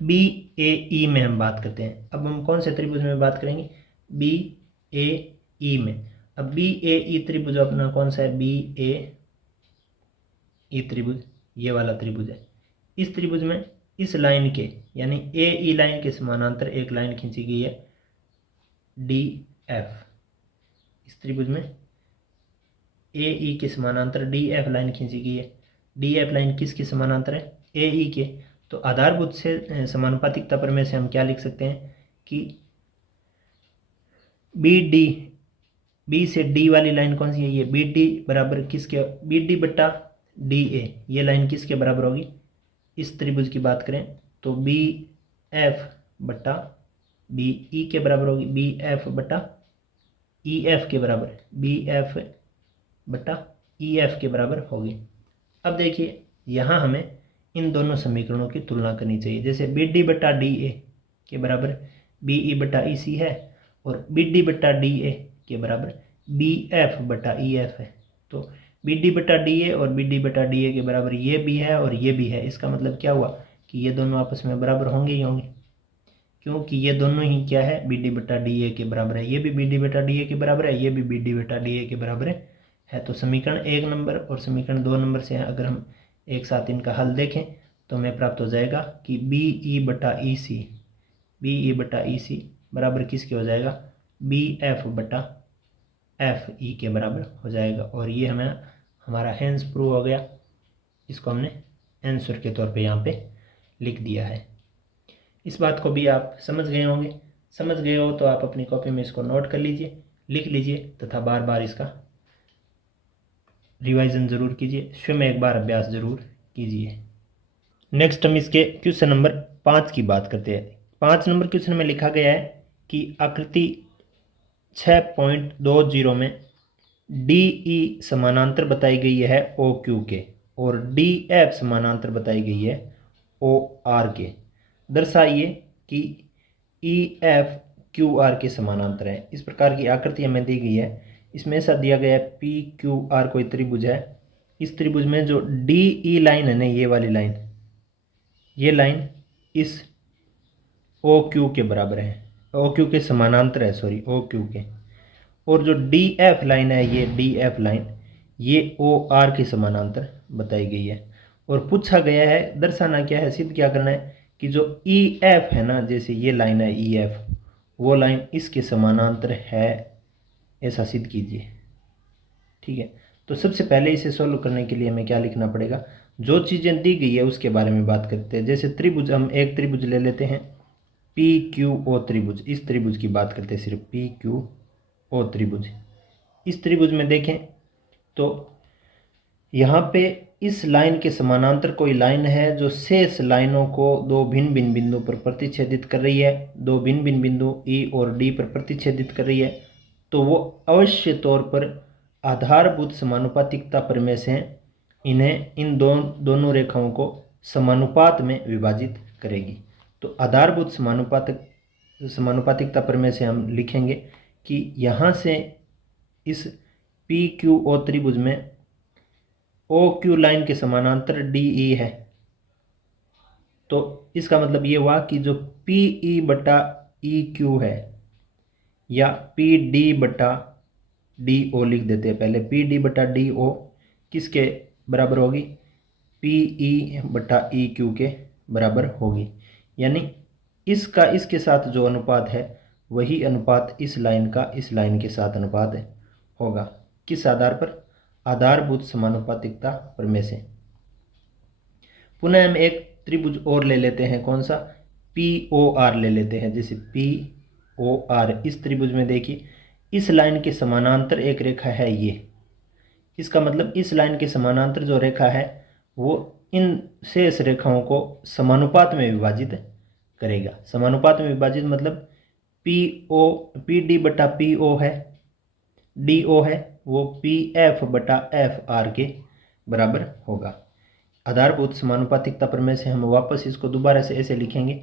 बी ए ई में हम बात करते हैं। अब हम कौन से त्रिभुज में बात करेंगे, बी ए ई में। अब बी ए ई त्रिभुज अपना कौन सा है, बी ए ई त्रिभुज, ये वाला त्रिभुज है। इस त्रिभुज में इस लाइन के यानी ए ई लाइन के समानांतर एक लाइन खींची गई है डी एफ। इस त्रिभुज में ए ई के समानांतर डी एफ लाइन खींची गई है। डी एफ लाइन किसके समानांतर है, ए ई के। तो आधारभूत से समानुपातिकता प्रमेय से हम क्या लिख सकते हैं कि बी डी, बी से डी वाली लाइन कौन सी है, ये बी डी बराबर किसके, बी डी बट्टा डी ए, ये लाइन किसके बराबर होगी, इस त्रिभुज की बात करें तो बी एफ बट्टा बी ई के बराबर होगी, बी एफ बट्टा ई एफ के बराबर, बी एफ बट्टा ई एफ के बराबर होगी। अब देखिए यहाँ हमें इन दोनों समीकरणों की तुलना करनी चाहिए। जैसे बी डी बट्टा डी ए के बराबर बी ई बट्टा ई सी है और बी डी बट्टा डी ए के बराबर बी एफ बटा ई एफ है। तो बी डी बटा डी ए और बी डी बटा डी ए के बराबर ये भी है और ये भी है। इसका मतलब क्या हुआ कि ये दोनों आपस में बराबर होंगे ही होंगे, क्योंकि ये दोनों ही क्या है, बी डी बटा डी ए के बराबर है। ये भी बी डी बटा डी ए के बराबर है, ये भी बी डी बटा डी ए के बराबर है। तो समीकरण 1 नंबर और समीकरण 2 नंबर से अगर हम एक साथ इनका हल देखें तो हमें प्राप्त हो जाएगा कि बी ई बटा ई सी, बी ई बटा ई सी बराबर किसके हो जाएगा, बी एफ बटा एफ ई के बराबर हो जाएगा। और ये हमें हमारा हैंस प्रूव हो गया, इसको हमने आंसर के तौर पे यहाँ पे लिख दिया है। इस बात को भी आप समझ गए होंगे। समझ गए हो तो आप अपनी कॉपी में इसको नोट कर लीजिए, लिख लीजिए तथा बार बार इसका रिवाइजन ज़रूर कीजिए, स्वयं एक बार अभ्यास ज़रूर कीजिए। नेक्स्ट हम इसके क्वेश्चन नंबर 5 की बात करते हैं। 5 नंबर क्वेश्चन में लिखा गया है कि आकृति 6.20 में डी ई समानांतर बताई गई है ओ क्यू के और डी एफ समानांतर बताई गई है ओ आर के। दर्शाइए कि ई एफ क्यू आर के समानांतर है। इस प्रकार की आकृति हमें दी गई है। इसमें ऐसा दिया गया है पी क्यू आर कोई त्रिभुज है। इस त्रिभुज में जो डी ई लाइन है ना, ये वाली लाइन, ये लाइन इस ओ क्यू के बराबर है, ओ क्यू के समानांतर है, सॉरी ओ क्यू के। और जो डी एफ लाइन है, ये डी एफ लाइन ये ओ आर के समानांतर बताई गई है। और पूछा गया है, दर्शाना क्या है, सिद्ध क्या करना है कि जो ई एफ है ना, जैसे ये लाइन है ई एफ, वो लाइन इसके समानांतर है, ऐसा सिद्ध कीजिए। ठीक है, तो सबसे पहले इसे सोल्व करने के लिए हमें क्या लिखना पड़ेगा, जो चीज़ें दी गई है उसके बारे में बात करते हैं। जैसे त्रिभुज, हम एक त्रिभुज ले लेते हैं पी क्यू ओ त्रिभुज, इस त्रिभुज की बात करते हैं, सिर्फ पी क्यू ओ त्रिभुज। इस त्रिभुज में देखें तो यहाँ पे इस लाइन के समानांतर कोई लाइन है जो शेष लाइनों को दो भिन्न भिन्न बिंदु पर प्रतिच्छेदित कर रही है, दो भिन्न भिन्न बिंदु ई और डी पर प्रतिच्छेदित कर रही है, तो वो अवश्य तौर पर आधारभूत समानुपातिकता प्रमेय से इन्हें इन दोनों रेखाओं को समानुपात में विभाजित करेगी। तो आधारभूत समानुपातिकता प्रमेय से हम लिखेंगे कि यहाँ से इस पी क्यू ओ त्रिभुज में ओ क्यू लाइन के समानांतर डी ई है, तो इसका मतलब ये हुआ कि जो पी ई बटा ई क्यू है, या पी डी बटा डी ओ लिख देते हैं पहले, पी डी बटा डी ओ किसके बराबर होगी, पी ई बटा ई क्यू के बराबर होगी। यानी इसका इसके साथ जो अनुपात है वही अनुपात इस लाइन का इस लाइन के साथ अनुपात होगा। किस आधार पर, आधारभूत समानुपातिकता प्रमेय से। पुनः हम एक त्रिभुज और ले लेते हैं, कौन सा, पी ओ आर ले लेते हैं। जैसे पी ओ आर, इस त्रिभुज में देखिए इस लाइन के समानांतर एक रेखा है ये, इसका मतलब इस लाइन के समानांतर जो रेखा है वो इन शेष रेखाओं को समानुपात में विभाजित करेगा। समानुपात में विभाजित मतलब पी डी बटा पी ओ है, डी ओ है, वो पी एफ बटा एफ आर के बराबर होगा। आधारभूत समानुपातिकता प्रमेय से हम वापस इसको दोबारा से ऐसे लिखेंगे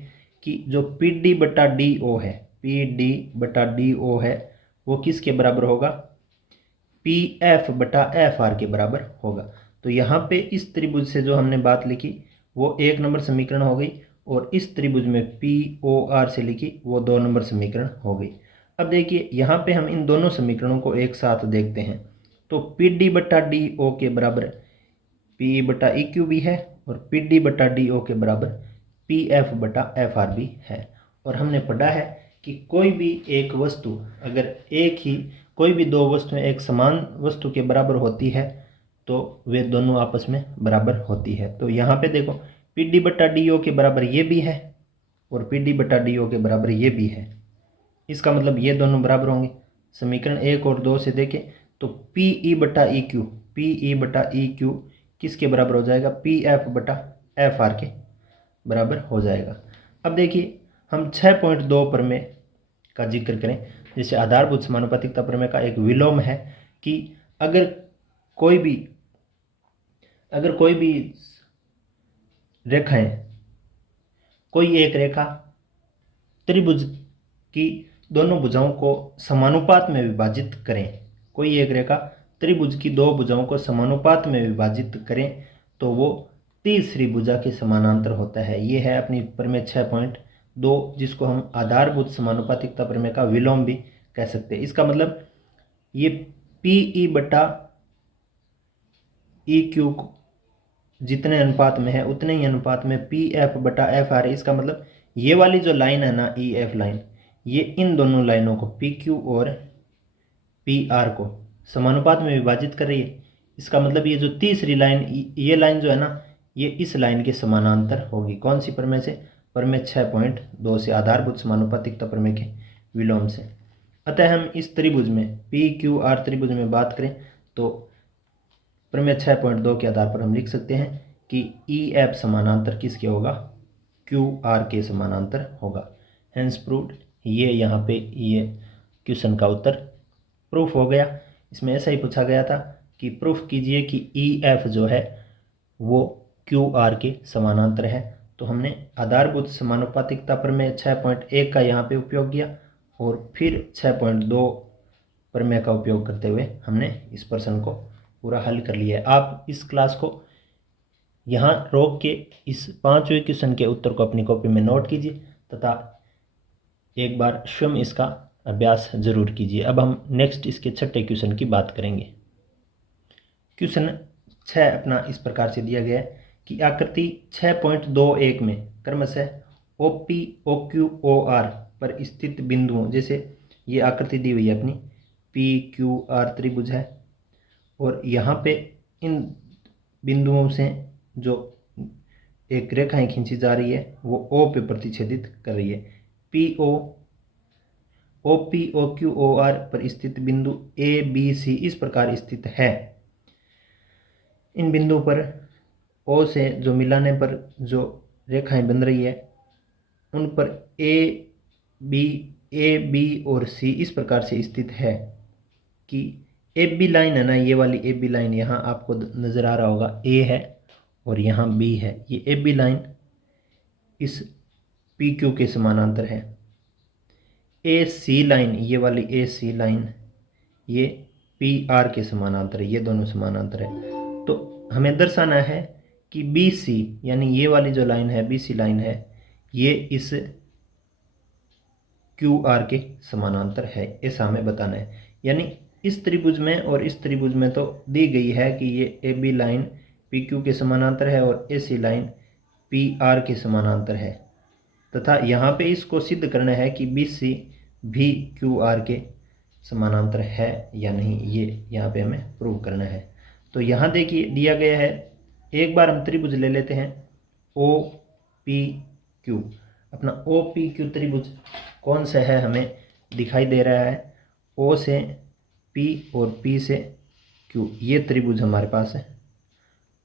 कि जो पी डी बटा डी ओ है, पी डी बटा डी ओ है, वो किसके बराबर होगा, पी एफ बटा एफ आर के बराबर होगा। तो यहाँ पे इस त्रिभुज से जो हमने बात लिखी वो 1 नंबर समीकरण हो गई, और इस त्रिभुज में पी ओ आर से लिखी वो 2 नंबर समीकरण हो गई। अब देखिए यहाँ पे हम इन दोनों समीकरणों को एक साथ देखते हैं, तो पी डी बटा डी ओ के बराबर पी बटा ई क्यू भी है, और पी डी बटा डी ओ के बराबर पी एफ बटा एफ आर भी है। और हमने पढ़ा है कि कोई भी एक वस्तु, अगर एक ही कोई भी दो वस्तुएं एक समान वस्तु के बराबर होती है तो वे दोनों आपस में बराबर होती है। तो यहाँ पे देखो पी डी बटा डी ओ के बराबर ये भी है और पी डी बटा डी ओ के बराबर ये भी है, इसका मतलब ये दोनों बराबर होंगे। समीकरण 1 और 2 से देखें तो पी ई बटा ई क्यू, पी ई बटा ई क्यू किसके बराबर हो जाएगा, पी एफ बटा एफ आर के बराबर हो जाएगा। अब देखिए हम 6.2 प्रमेय का जिक्र करें। जैसे आधारभूत समानुपातिकता प्रमेय का एक विलोम है कि अगर कोई भी रेखाएं, कोई एक रेखा त्रिभुज की दोनों भुजाओं को समानुपात में विभाजित करें, कोई एक रेखा त्रिभुज की दो भुजाओं को समानुपात में विभाजित करें तो वो तीसरी भुजा के समानांतर होता है। ये है अपनी प्रमेय 6.2, जिसको हम आधारभूत समानुपातिकता प्रमेय का विलोम भी कह सकते हैं। इसका मतलब ये पी ई बटा ई क्यू जितने अनुपात में है उतने ही अनुपात में पी एफ बटा एफ आर है। इसका मतलब ये वाली जो लाइन है ना, ई एफ लाइन, ये इन दोनों लाइनों को पी क्यू और पी आर को समानुपात में विभाजित कर रही है। इसका मतलब ये जो तीसरी लाइन, ये लाइन जो है ना, ये इस लाइन के समानांतर होगी। कौन सी प्रमेय से, प्रमेय 6.2 से, आधारभूत समानुपातिकता प्रमेय के विलोम से। अतः हम इस त्रिभुज में पी क्यू आर त्रिभुज में बात करें तो प्रमेय 6.2 के आधार पर हम लिख सकते हैं कि ई एफ समानांतर किसके होगा, क्यू आर के समानांतर होगा। Hence proved. ये यहाँ पे ये क्वेश्चन का उत्तर प्रूफ हो गया। इसमें ऐसा ही पूछा गया था कि प्रूफ कीजिए कि ई एफ जो है वो क्यू आर के समानांतर है। तो हमने आधारभूत समानुपातिकता प्रमेय 6.1 का यहाँ पे उपयोग किया और फिर 6.2 प्रमेय का उपयोग करते हुए हमने इस प्रश्न को पूरा हल कर लिया है। आप इस क्लास को यहाँ रोक के इस 5वें क्वेश्चन के उत्तर को अपनी कॉपी में नोट कीजिए तथा एक बार स्वयं इसका अभ्यास जरूर कीजिए। अब हम नेक्स्ट इसके 6ठे क्वेश्चन की बात करेंगे। क्वेश्चन 6 अपना इस प्रकार से दिया गया है कि आकृति 6.21 में क्रमशः O P O Q O R पर स्थित बिंदुओं, जैसे ये आकृति दी हुई है अपनी पी क्यू आर त्रिभुज है, और यहाँ पे इन बिंदुओं से जो एक रेखाएं खींची जा रही है वो ओ पे प्रतिच्छेदित कर रही है। OPOQOR पर स्थित बिंदु ABC इस प्रकार स्थित है। इन बिंदुओं पर O से जो मिलाने पर जो रेखाएं बन रही है उन पर A B और C इस प्रकार से स्थित है कि AB लाइन है ना, ये वाली AB लाइन यहाँ आपको नज़र आ रहा होगा, A है और यहाँ B है। ये AB लाइन इस PQ के समानांतर है। AC लाइन, ये वाली AC लाइन ये PR के समानांतर है, ये दोनों समानांतर है। तो हमें दर्शाना है कि BC यानी ये वाली जो लाइन है BC लाइन है ये इस QR के समानांतर है, ऐसा हमें बताना है। यानी इस त्रिभुज में और इस त्रिभुज में तो दी गई है कि ये AB लाइन PQ के समानांतर है और AC लाइन PR के समानांतर है, तथा यहाँ पे इसको सिद्ध करना है कि BC भी QR के समानांतर है या नहीं, ये यहाँ पे हमें प्रूव करना है। तो यहाँ देखिए दिया गया है, एक बार हम त्रिभुज ले लेते हैं OPQ। अपना OPQ त्रिभुज कौन सा है हमें दिखाई दे रहा है, O से P और P से Q, ये त्रिभुज हमारे पास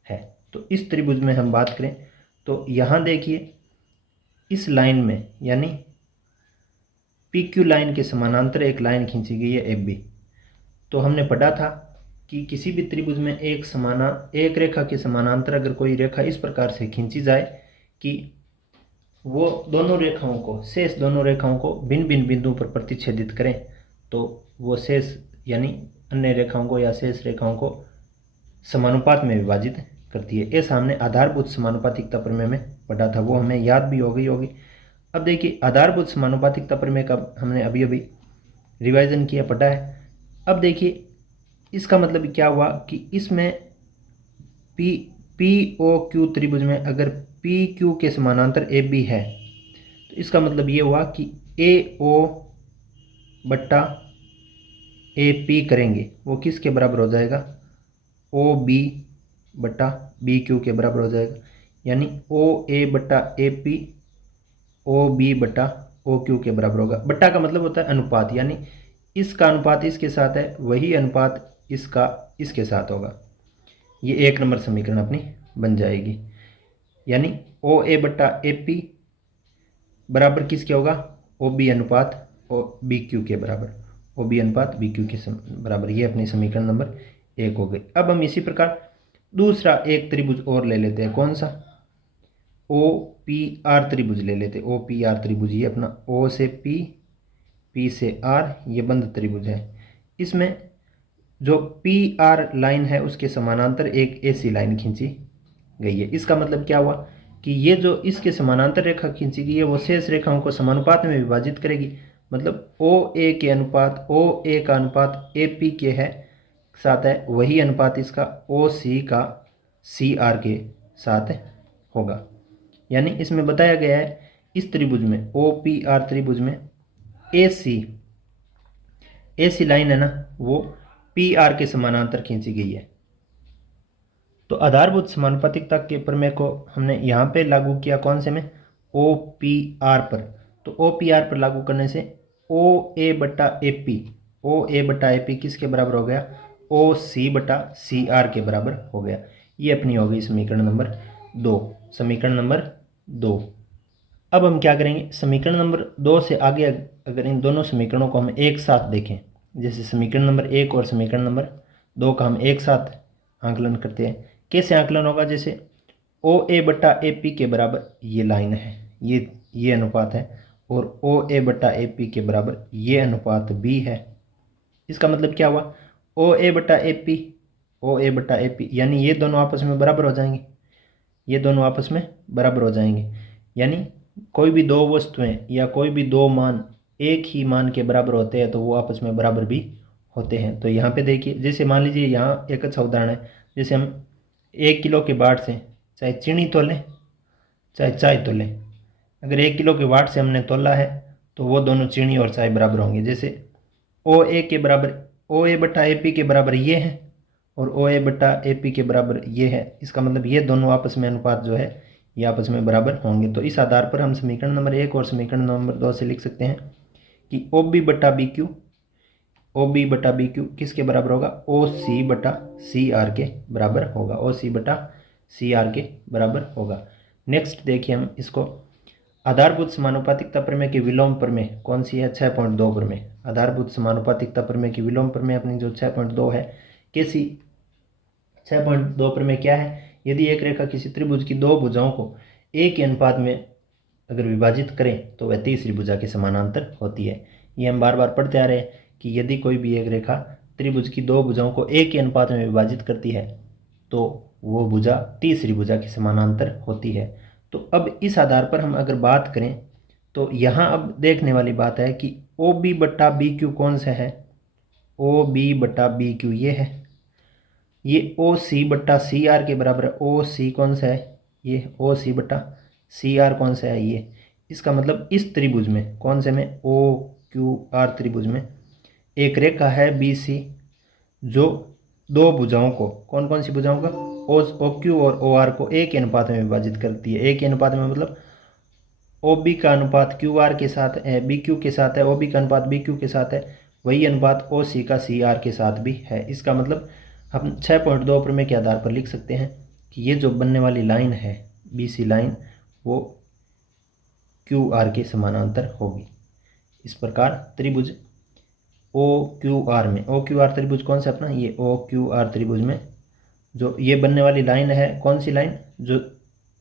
है। तो इस त्रिभुज में हम बात करें तो यहाँ देखिए इस लाइन में यानी PQ लाइन के समानांतर एक लाइन खींची गई है AB। तो हमने पढ़ा था कि किसी भी त्रिभुज में एक रेखा के समानांतर अगर कोई रेखा इस प्रकार से खींची जाए कि वो दोनों रेखाओं को, शेष दोनों रेखाओं को भिन्न भिन्न बिंदुओं पर प्रतिच्छेदित करें, तो वो शेष यानी अन्य रेखाओं को या शेष रेखाओं को समानुपात में विभाजित करती है। ऐसा हमने आधारभूत समानुपातिकता प्रमेय में पढ़ा था, वो हमें याद भी हो गई होगी। अब देखिए आधारभूत समानुपातिकता प्रमेय का हमने अभी अभी रिवाइजन किया, पढ़ा है। अब देखिए इसका मतलब क्या हुआ कि इसमें POQ त्रिभुज में अगर PQ के समानांतर AB है तो इसका मतलब ये हुआ कि AO बट्टा AP करेंगे वो किसके बराबर हो जाएगा, OB बट्टा BQ के बराबर हो जाएगा। यानी OA बट्टा AP OB बट्टा OQ के बराबर होगा। बट्टा का मतलब होता है अनुपात, यानी इसका अनुपात इसके साथ है, वही अनुपात इसका इसके साथ होगा। ये एक नंबर समीकरण अपनी बन जाएगी। यानी OA बट्टा AP बराबर किसके होगा, OB अनुपात BQ के बराबर, OB अनुपात BQ के बराबर। ये अपनी समीकरण नंबर 1 हो गई। अब हम इसी प्रकार दूसरा एक त्रिभुज और ले लेते हैं, कौन सा, OPR त्रिभुज ले लेते हैं। OPR त्रिभुज ये अपना O से P से R, ये बंद त्रिभुज है। इसमें जो PR लाइन है उसके समानांतर एक AC लाइन खींची गई है। इसका मतलब क्या हुआ कि ये जो इसके समानांतर रेखा खींची गई है वो शेष रेखाओं को समानुपात में विभाजित करेगी। मतलब OA के अनुपात, OA का अनुपात AP के है साथ है, वही अनुपात इसका OC का CR के साथ होगा। यानी इसमें बताया गया है इस त्रिभुज में OPR त्रिभुज में AC लाइन है ना वो PR के समानांतर खींची गई है। तो आधारभूत समानुपातिकता के प्रमेय को हमने यहाँ पे लागू किया, कौन से में, OPR पर। तो OPR पर लागू करने से OA बट्टा AP किसके बराबर हो गया, OC बट्टा CR के बराबर हो गया। ये अपनी हो गई समीकरण नंबर 2, समीकरण नंबर 2। अब हम क्या करेंगे, समीकरण नंबर 2 से आगे अगर इन दोनों समीकरणों को हम एक साथ देखें, जैसे समीकरण नंबर 1 और समीकरण नंबर 2 का हम एक साथ आंकलन करते हैं, कैसे आंकलन होगा, जैसे OA बट्टा AP के बराबर ये लाइन है, ये अनुपात है, और OA बट्टा AP के बराबर ये अनुपात भी है। इसका मतलब क्या हुआ, OA बट्टा AP यानी ये दोनों आपस में बराबर हो जाएंगे, ये दोनों आपस में बराबर हो जाएंगे। यानी कोई भी दो वस्तुएं या कोई भी दो मान एक ही मान के बराबर होते हैं तो वो आपस में बराबर भी होते हैं। तो यहाँ पे देखिए, जैसे मान लीजिए यहाँ एक अच्छा उदाहरण है, जैसे हम 1 किलो के बाट से चाहे चीनी तोलें चाहे चाय तोलें, अगर 1 किलो के बाट से हमने तोला है तो वो दोनों चीनी और चाय बराबर होंगे। जैसे OA के बराबर OA बट्टा AP के बराबर ये है और OA बट्टा AP के बराबर ये है। इसका मतलब ये दोनों आपस में अनुपात जो है ये आपस में बराबर होंगे। तो इस आधार पर हम समीकरण नंबर 1 और समीकरण नंबर 2 से लिख सकते हैं कि ओ बी बटा बी क्यू, ओ बी बटा बी क्यू किसके बराबर होगा, ओ सी बटा सी आर के बराबर होगा, ओ सी बटा सी आर के बराबर होगा। नेक्स्ट देखिए हम इसको, आधारभूत समानुपातिकता प्रमेय की विलोम प्रमेय कौन सी है, 6.2 प्रमेय। आधारभूत समानुपातिकता प्रमेय की विलोम प्रमेय अपनी जो 6.2 है, कैसी 6.2 प्रमेय क्या है, यदि एक रेखा किसी त्रिभुज की दो भुजाओं को एक के अनुपात में अगर विभाजित करें तो वह तीसरी भुजा के समानांतर होती है। ये हम बार बार पढ़ते आ रहे हैं कि यदि कोई भी एक रेखा त्रिभुज की दो भुजाओं को एक के अनुपात में विभाजित करती है तो वो भुजा तीसरी भुजा के समानांतर होती है। तो अब इस आधार पर हम अगर बात करें तो यहाँ अब देखने वाली बात है कि ओ बी बट्टा बी क्यू कौन सा है, ओ बी बट्टा बी क्यू ये है, ये ओ सी बट्टा सी आर के बराबर है। ओ सी कौन सा है, ये ओ सी बट्टा सी आर कौन सा है, ये। इसका मतलब इस त्रिभुज में कौन से में, ओ क्यू आर त्रिभुज में एक रेखा है बी सी जो दो भुजाओं को, कौन कौन सी भुजाओं का, ओ क्यू और ओ आर को एक अनुपात में विभाजित करती है। एक अनुपात में मतलब ओ बी का अनुपात क्यू आर के साथ है, बी क्यू के साथ है, ओ बी का अनुपात बी क्यू के साथ है, वही अनुपात ओ सी का सी आर के साथ भी है। इसका मतलब हम 6.2 प्रमेय के आधार पर लिख सकते हैं कि ये जो बनने वाली लाइन है बी सी लाइन वो क्यू आर के समानांतर होगी। इस प्रकार त्रिभुज ओ क्यू आर में, ओ क्यू आर त्रिभुज कौन सा अपना, ये ओ क्यू आर त्रिभुज में जो ये बनने वाली लाइन है, कौन सी लाइन, जो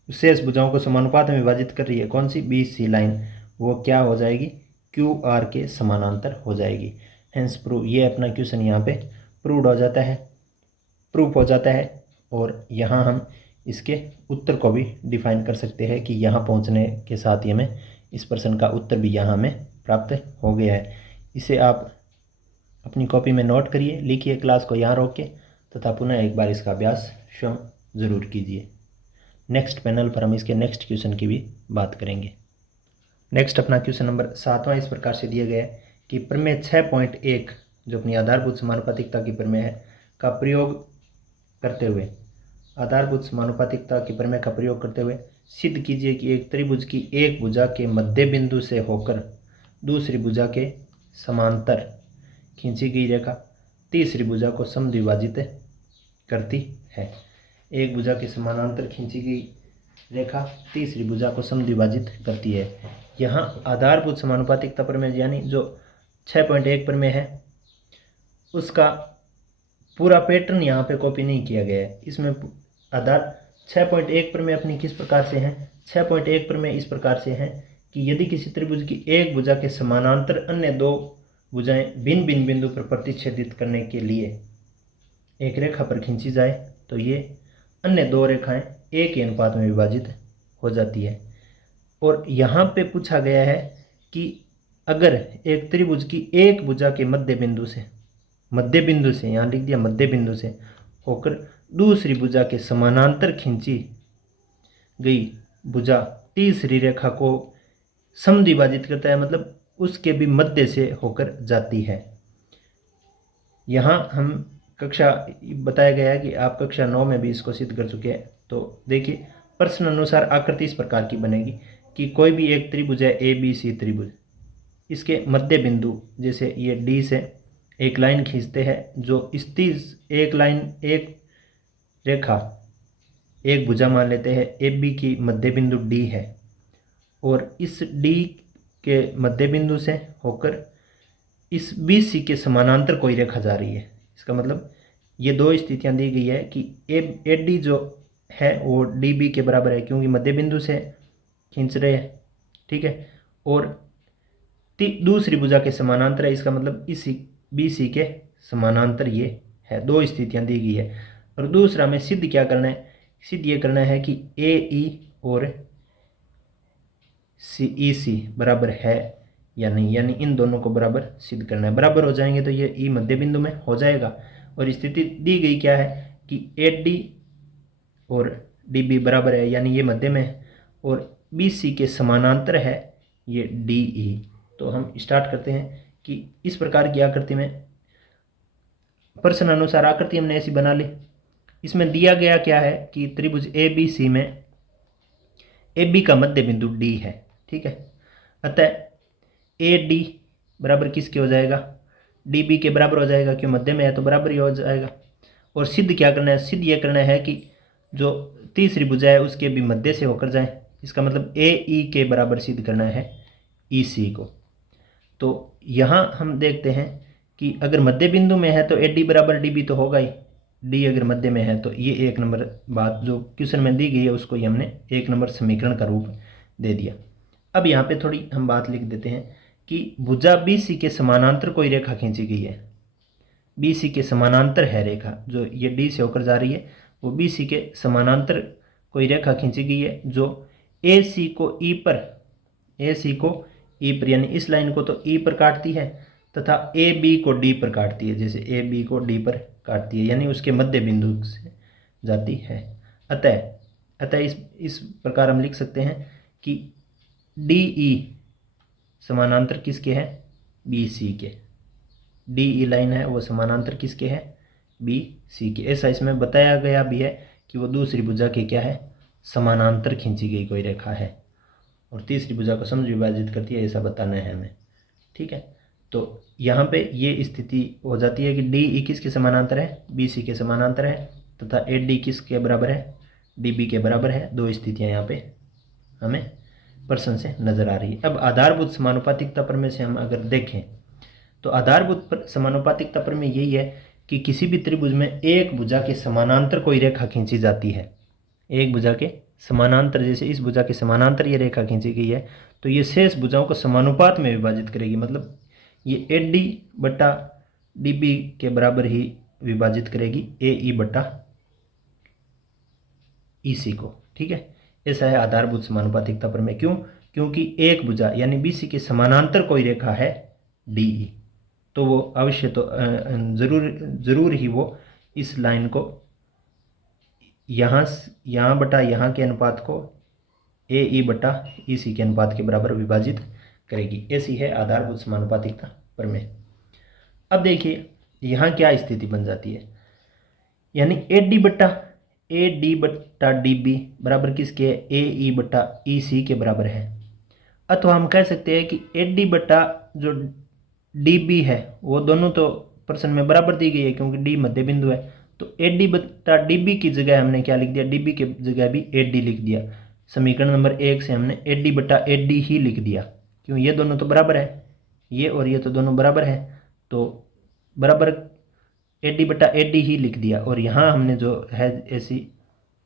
शेष भुजाओं को समानुपात में विभाजित कर रही है, कौन सी, बी सी लाइन, वो क्या हो जाएगी, क्यू आर के समानांतर हो जाएगी। हेंस प्रूव, ये अपना क्वेश्चन यहाँ पे प्रूव हो जाता है, प्रूफ हो जाता है। और यहाँ हम इसके उत्तर को भी डिफाइन कर सकते हैं कि यहाँ पहुँचने के साथ ही हमें इस प्रश्न का उत्तर भी यहाँ हमें प्राप्त हो गया है। इसे आप अपनी कॉपी में नोट करिए, लिखिए क्लास को यहाँ रोक के, तथा पुनः एक बार इसका अभ्यास स्वयं ज़रूर कीजिए। नेक्स्ट पैनल पर हम इसके नेक्स्ट क्वेश्चन की भी बात करेंगे। नेक्स्ट अपना क्वेश्चन नंबर 7वां इस प्रकार से दिया गया है कि प्रमेय 6.1 जो अपनी आधारभूत समानुपातिकता की प्रमेय है का प्रयोग करते हुए, आधारभूत समानुपातिकता की प्रमेय का प्रयोग करते हुए सिद्ध कीजिए कि एक त्रिभुज की एक भुजा के मध्य बिंदु से होकर दूसरी भुजा के समांतर खींची गई रेखा तीसरी भुजा को समद्विभाजित करती है। एक भुजा के समानांतर खींची गई रेखा तीसरी भुजा को समद्विभाजित करती है। यहाँ आधारभूत समानुपातिकता प्रमेय यानी जो 6.1 प्रमेय है उसका पूरा पैटर्न यहाँ पे कॉपी नहीं किया गया है। इसमें आधार 6.1 प्रमेय अपनी किस प्रकार से है, 6.1 प्रमेय इस प्रकार से है कि यदि किसी त्रिभुज की एक भुजा के समानांतर अन्य दो भुजाएं भिन्न भिन्न बिंदु पर प्रतिच्छेदित करने के लिए एक रेखा पर खींची जाए तो ये अन्य दो रेखाएं एक ही अनुपात में विभाजित हो जाती है। और यहाँ पे पूछा गया है कि अगर एक त्रिभुज की एक भुजा के मध्य बिंदु से यहाँ लिख दिया मध्य बिंदु से होकर दूसरी भुजा के समानांतर खींची गई भुजा तीसरी रेखा को समद्विभाजित करता है, मतलब उसके भी मध्य से होकर जाती है। यहाँ हम कक्षा बताया गया है कि आप कक्षा 9 में भी इसको सिद्ध कर चुके हैं। तो देखिए प्रश्न अनुसार आकृति इस प्रकार की बनेगी कि कोई भी एक त्रिभुज है ए बी सी त्रिभुज, इसके मध्य बिंदु जैसे ये डी से एक लाइन खींचते हैं जो इस एक लाइन एक रेखा एक भुजा मान लेते हैं ए बी की मध्य बिंदु डी है और इस डी के मध्य बिंदु से होकर इस बी सी के समानांतर कोई रेखा जा रही है। इसका मतलब ये दो स्थितियां दी गई है कि ए डी जो है वो डी बी के बराबर है क्योंकि मध्य बिंदु से खींच रहे हैं, ठीक है, और दूसरी भुजा के समानांतर है, इसका मतलब इसी बी सी के समानांतर ये है। दो स्थितियां दी गई है। और दूसरा में सिद्ध क्या करना है, सिद्ध ये करना है कि ए ई और सी ई सी बराबर है या नहीं, यानी इन दोनों को बराबर सिद्ध करना है। बराबर हो जाएंगे तो ये ई मध्य बिंदु में हो जाएगा। और स्थिति दी गई क्या है कि ए डी और डी बी बराबर है यानी ये मध्य में है और बी सी के समानांतर है ये डी ई। तो हम स्टार्ट करते हैं कि इस प्रकार की आकृति में प्रश्न अनुसार आकृति हमने ऐसी बना ली। इसमें दिया गया क्या है कि त्रिभुज ए बी सी में ए बी का मध्य बिंदु डी है, ठीक है। अतः ए डी बराबर किसके हो जाएगा, डी बी के बराबर हो जाएगा, क्यों मध्य में है तो बराबर ही हो जाएगा। और सिद्ध क्या करना है, सिद्ध ये करना है कि जो तीसरी भुजा है उसके भी मध्य से होकर जाए, इसका मतलब ए ई के बराबर सिद्ध करना है ई सी को। तो यहाँ हम देखते हैं कि अगर मध्य बिंदु में है तो ए डी बराबर डी बी तो होगा ही, डी अगर मध्य में है तो ये 1 नंबर बात जो क्वेश्चन में दी गई है उसको ही हमने 1 नंबर समीकरण का रूप दे दिया। अब यहाँ पे थोड़ी हम बात लिख देते हैं कि भुजा बी सी के समानांतर कोई रेखा खींची गई है, बी सी के समानांतर है रेखा, जो ये डी से होकर जा रही है वो बी सी के समानांतर कोई रेखा खींची गई है जो ए सी को ई पर, ए सी को ई पर यानी इस लाइन को तो ई पर काटती है तथा ए बी को डी पर काटती है, जैसे ए बी को डी पर काटती है यानी उसके मध्य बिंदु से जाती है। अतः इस प्रकार हम लिख सकते हैं कि डी ई समानांतर किसके हैं, बी सी के, डी ई लाइन है वो समानांतर किसके है, बी सी के। ऐसा इसमें बताया गया भी है कि वो दूसरी भुजा के क्या है, समानांतर खींची गई कोई रेखा है और तीसरी भुजा को समझ विभाजित करती है, ऐसा बताना है हमें, ठीक है। तो यहाँ पे ये स्थिति हो जाती है कि डी ई किसके समानांतर है, बी सी के समानांतर है तथा ए डी किसके बराबर है, डी बी के बराबर है। दो स्थितियाँ यहाँ पे हमें प्रश्न से नजर आ रही है। अब आधारभूत समानुपातिकता प्रमेय से हम अगर देखें तो आधारभूत समानुपातिकता प्रमेय यही है कि किसी भी त्रिभुज में एक भुजा के समानांतर कोई रेखा खींची जाती है, एक भुजा के समानांतर, जैसे इस भुजा के समानांतर ये रेखा खींची गई है तो ये शेष भुजाओं को समानुपात में विभाजित करेगी, मतलब ये ए डी बटा डी बी के बराबर ही विभाजित करेगी ए ई बटा ई सी को, ठीक है। ऐसा है आधारभूत समानुपातिकता प्रमेय। क्यों, क्योंकि एक भुजा यानी बी सी के समानांतर कोई रेखा है डी ई, तो वो अवश्य तो जरूर ही वो इस लाइन को यहाँ बटा यहाँ के अनुपात को ए ई बटा ई सी के अनुपात के बराबर विभाजित करेगी। ऐसी है आधारभूत समानुपातिकता प्रमेय। अब देखिए यहाँ क्या स्थिति बन जाती है, यानी ए डी बटा डी बी बराबर किसके है, ए ई बटा ई सी के बराबर है। अथवा हम कह सकते हैं कि ए डी बटा जो डी बी है वो दोनों तो प्रश्न में बराबर दी गई है क्योंकि डी मध्य बिंदु है, तो ए डी बटा डी बी की जगह हमने क्या लिख दिया, डी बी की जगह भी ए डी लिख दिया। समीकरण नंबर 1 से हमने ए डी बटा ए डी ही लिख दिया, क्यों, ये दोनों तो बराबर है, ये और ये तो दोनों बराबर है, तो बराबर ए डी बटा ए डी ही लिख दिया। और यहाँ हमने जो है ऐसी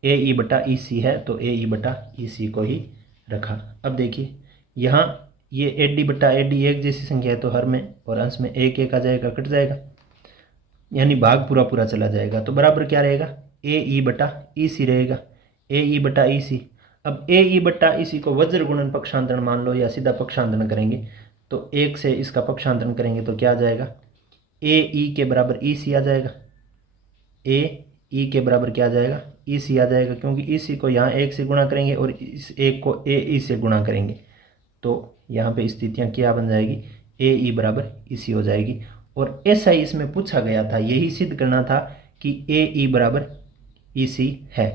ए ई बटा ई सी है तो ए ई बटा ई सी को ही रखा। अब देखिए यहाँ ये ए डी बटा ए डी एक जैसी संख्या है तो हर में और अंश में एक एक आ जाएगा, कट जाएगा, यानी भाग पूरा पूरा चला जाएगा, तो बराबर क्या रहेगा, ए ई बटा ई सी रहेगा, ए ई बटा ई सी। अब ए ई बटा ई सी को वज्र गुणन पक्षांतरण मान लो या सीधा पक्षांतरण करेंगे तो एक से इसका पक्षांतरण करेंगे तो क्या आ जाएगा, ए ई के बराबर ई सी आ जाएगा, ए ई के बराबर क्या आ जाएगा, ई सी आ जाएगा, क्योंकि ई सी को यहाँ एक से गुणा करेंगे और इस एक को ए ई से गुणा करेंगे तो यहाँ पे स्थितियाँ क्या बन जाएगी, ए ई बराबर ई सी हो जाएगी। और ऐसा ही इसमें पूछा गया था, यही सिद्ध करना था कि ए ई बराबर ई सी है।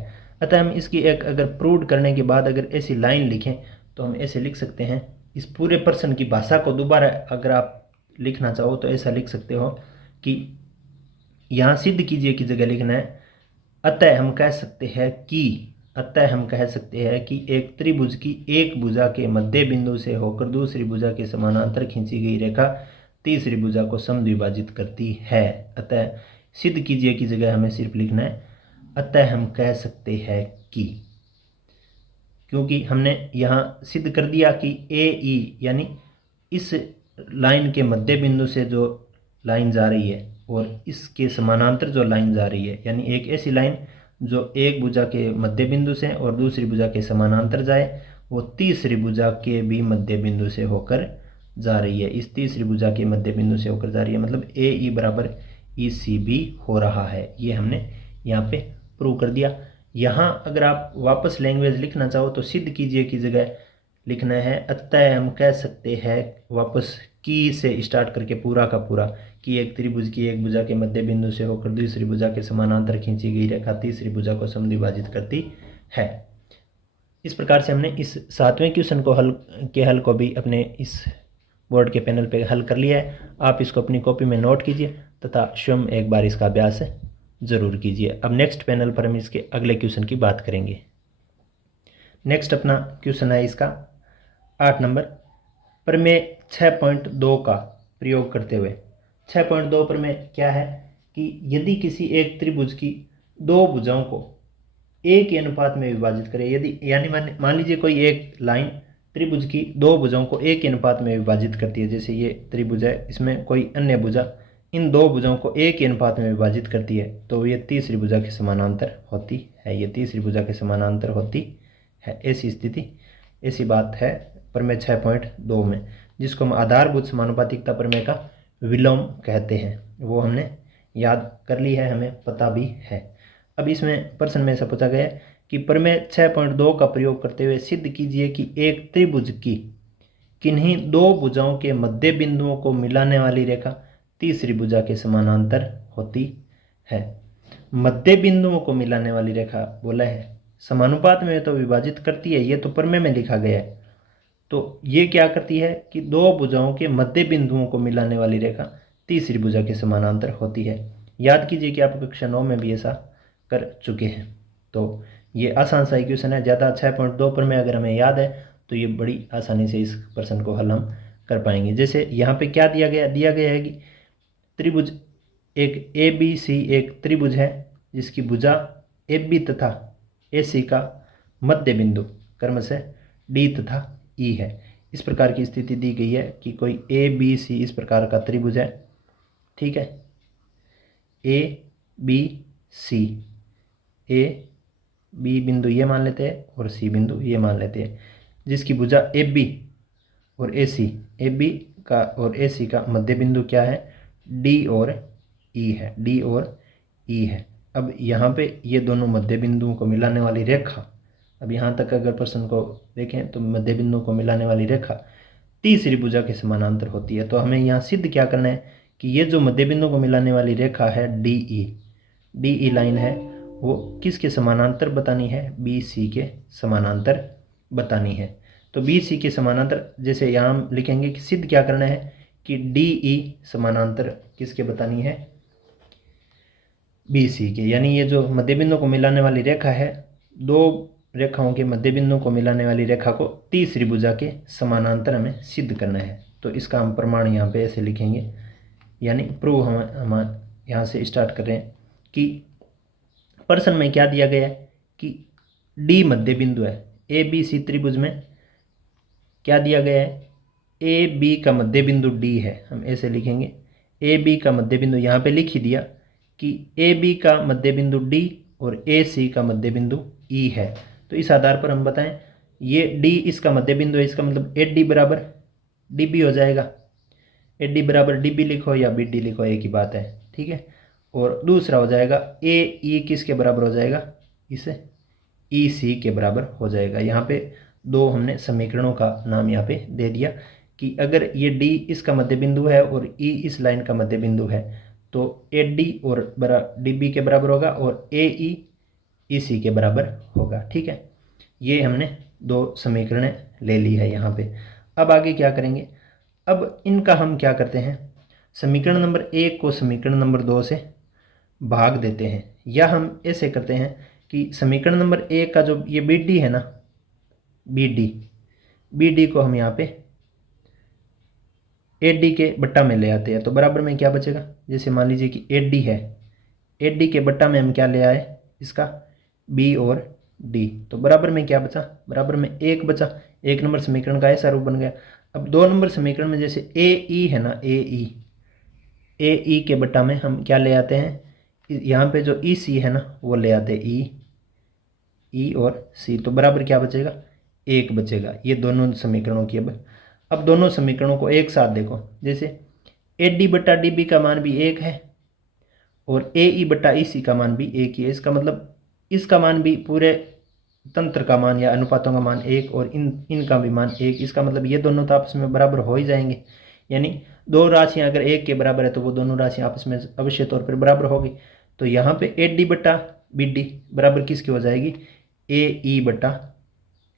अतः हम इसकी एक अगर प्रूव करने के बाद अगर ऐसी लाइन लिखें तो हम ऐसे लिख सकते हैं, इस पूरे प्रश्न की भाषा को दोबारा अगर आप लिखना चाहो तो ऐसा लिख सकते हो कि यहाँ सिद्ध कीजिए की जगह लिखना है अतः हम कह सकते हैं कि एक त्रिभुज की एक भुजा के मध्य बिंदु से होकर दूसरी भुजा के समानांतर खींची गई रेखा तीसरी भुजा को समद्विभाजित करती है। अतः सिद्ध कीजिए की जगह हमें सिर्फ लिखना है अतः हम कह सकते हैं कि, क्योंकि हमने यहाँ सिद्ध कर दिया कि ए ई यानी इस लाइन के मध्य बिंदु से जो लाइन जा रही है और इसके समानांतर जो लाइन जा रही है, यानी एक ऐसी लाइन जो एक भुजा के मध्य बिंदु से और दूसरी भुजा के समानांतर जाए, वो तीसरी भुजा के भी मध्य बिंदु से होकर जा रही है, इस तीसरी भुजा के मध्य बिंदु से होकर जा रही है, मतलब ए ई बराबर ई सी भी हो रहा है। ये हमने यहाँ पे प्रूव कर दिया। यहाँ अगर आप वापस लैंग्वेज लिखना चाहो तो सिद्ध कीजिए की जगह लिखना है अतः हम कह सकते हैं, वापस की से स्टार्ट करके पूरा का पूरा, कि एक त्रिभुज की एक भुजा के मध्य बिंदु से होकर दूसरी भुजा के समानांतर खींची गई रेखा तीसरी भुजा को समद्विभाजित करती है। इस प्रकार से हमने इस 7वें क्वेश्चन को हल को भी अपने इस बोर्ड के पैनल पे हल कर लिया है। आप इसको अपनी कॉपी में नोट कीजिए तथा स्वयं एक बार इसका अभ्यास ज़रूर कीजिए। अब नेक्स्ट पैनल पर हम इसके अगले क्वेश्चन की बात करेंगे। नेक्स्ट अपना क्वेश्चन है इसका 8 नंबर, प्रमेय 6.2 का प्रयोग करते हुए। 6.2 प्रमेय क्या है कि यदि किसी एक त्रिभुज की दो भुजाओं को a के अनुपात में विभाजित करें, यदि यानी मान लीजिए कोई एक लाइन त्रिभुज की दो भुजाओं को a के अनुपात में विभाजित करती है, जैसे ये त्रिभुज है, इसमें कोई अन्य भुजा इन दो भुजाओं को a के अनुपात में विभाजित करती है, तो ये तीसरी भुजा के समानांतर होती है। ये तीसरी भुजा के समानांतर होती है, ऐसी स्थिति, ऐसी बात है प्रमेय 6.2 में, जिसको हम आधारभूत समानुपातिकता प्रमेय का विलोम कहते हैं। वो हमने याद कर ली है, हमें पता भी है। अब इसमें प्रश्न में ऐसा पूछा गया है कि प्रमेय 6.2 का प्रयोग करते हुए सिद्ध कीजिए कि एक त्रिभुज की किन्हीं दो भुजाओं के मध्य बिंदुओं को मिलाने वाली रेखा तीसरी भुजा के समानांतर होती है। मध्य बिंदुओं को मिलाने वाली रेखा बोला है, समानुपात में तो विभाजित करती है, ये तो प्रमेय में लिखा गया है। तो ये क्या करती है कि दो भुजाओं के मध्य बिंदुओं को मिलाने वाली रेखा तीसरी भुजा के समानांतर होती है। याद कीजिए कि आप कक्षा 9 में भी ऐसा कर चुके हैं। तो ये आसान सा क्वेश्चन है, ज़्यादा 6.2 प्रमेय अगर हमें याद है तो ये बड़ी आसानी से इस प्रश्न को हल हम कर पाएंगे। जैसे यहाँ पे क्या दिया गया है कि त्रिभुज एक ABC एक त्रिभुज है जिसकी भुजा AB तथा AC का मध्य बिंदु क्रमशः D तथा E है। इस प्रकार की स्थिति दी गई है कि कोई ABC इस प्रकार का त्रिभुज है, ठीक है, ABC, A B बिंदु ये मान लेते हैं और C बिंदु ये मान लेते हैं, जिसकी भुजा AB और AC, AB का और AC का मध्य बिंदु क्या है, D और E है, D और E है। अब यहाँ पे ये दोनों मध्य बिंदुओं को मिलाने वाली रेखा, अब यहाँ तक अगर प्रश्न को देखें तो मध्य बिंदुओं को मिलाने वाली रेखा तीसरी भुजा के समानांतर होती है। तो हमें यहाँ सिद्ध क्या करना है कि ये जो मध्य बिंदु को मिलाने वाली रेखा है DE लाइन है, वो किसके समानांतर बतानी है, BC के समानांतर बतानी है। तो BC के समानांतर, जैसे यहाँ हम लिखेंगे कि सिद्ध क्या करना है कि DE समानांतर किसके बतानी है, BC के। यानी ये जो मध्य बिंदु को मिलाने वाली रेखा है, दो रेखाओं के मध्य बिंदु को मिलाने वाली रेखा को तीसरी भुजा के समानांतर हमें सिद्ध करना है। तो इसका हम प्रमाण यहाँ पे ऐसे लिखेंगे, यानी प्रूव हम यहाँ से स्टार्ट कर रहे हैं कि प्रश्न में क्या दिया गया है कि D मध्य बिंदु है, ABC त्रिभुज में क्या दिया गया है, AB का मध्य बिंदु D है। हम ऐसे लिखेंगे AB का मध्य बिंदु, यहाँ पे लिख ही दिया कि AB का मध्य बिंदु D और AC का मध्य बिंदु E है। तो इस आधार पर हम बताएं ये D इसका मध्य बिंदु है, इसका मतलब AD बराबर DB हो जाएगा। AD बराबर DB लिखो या BD लिखो, एक ही बात है, ठीक है। और दूसरा हो जाएगा AE किसके बराबर हो जाएगा, इसे EC के बराबर हो जाएगा। यहाँ पे दो हमने समीकरणों का नाम यहाँ पे दे दिया कि अगर ये D इसका मध्य बिंदु है और E इस लाइन का मध्य बिंदु है तो AD और DB के बराबर होगा और AE EC के बराबर होगा, ठीक है। ये हमने दो समीकरण ले ली है यहाँ पे। अब आगे क्या करेंगे, अब इनका हम क्या करते हैं, समीकरण नंबर 1 को समीकरण नंबर 2 से भाग देते हैं, या हम ऐसे करते हैं कि समीकरण नंबर 1 का जो ये BD है ना, BD को हम यहाँ पे AD के बट्टा में ले आते हैं। तो बराबर में क्या बचेगा, जैसे मान लीजिए कि AD है, AD के बट्टा में हम क्या ले आए, इसका B और D, तो बराबर में क्या बचा, बराबर में 1 बचा। 1 नंबर समीकरण का ऐसा रूप बन गया। अब 2 नंबर समीकरण में जैसे AE है ना, AE के बट्टा में हम क्या ले आते हैं, यहाँ पे जो EC है ना वो ले आते हैं E और C, तो बराबर क्या बचेगा, 1 बचेगा। ये दोनों समीकरणों की अब दोनों समीकरणों को एक साथ देखो, जैसे AD बट्टा DB का मान भी 1 है और AE बट्टा EC का मान भी 1 ही है। इसका मतलब इसका मान भी, पूरे तंत्र का मान या अनुपातों का मान 1 और इनका भी मान 1। इसका मतलब ये दोनों तो आपस में बराबर हो ही जाएंगे। यानी दो राशियां अगर 1 के बराबर है तो वो दोनों राशियां आपस में अवश्य तौर पर बराबर होगी। तो यहाँ पे AD बट्टा BD बराबर किसकी हो जाएगी, AE बट्टा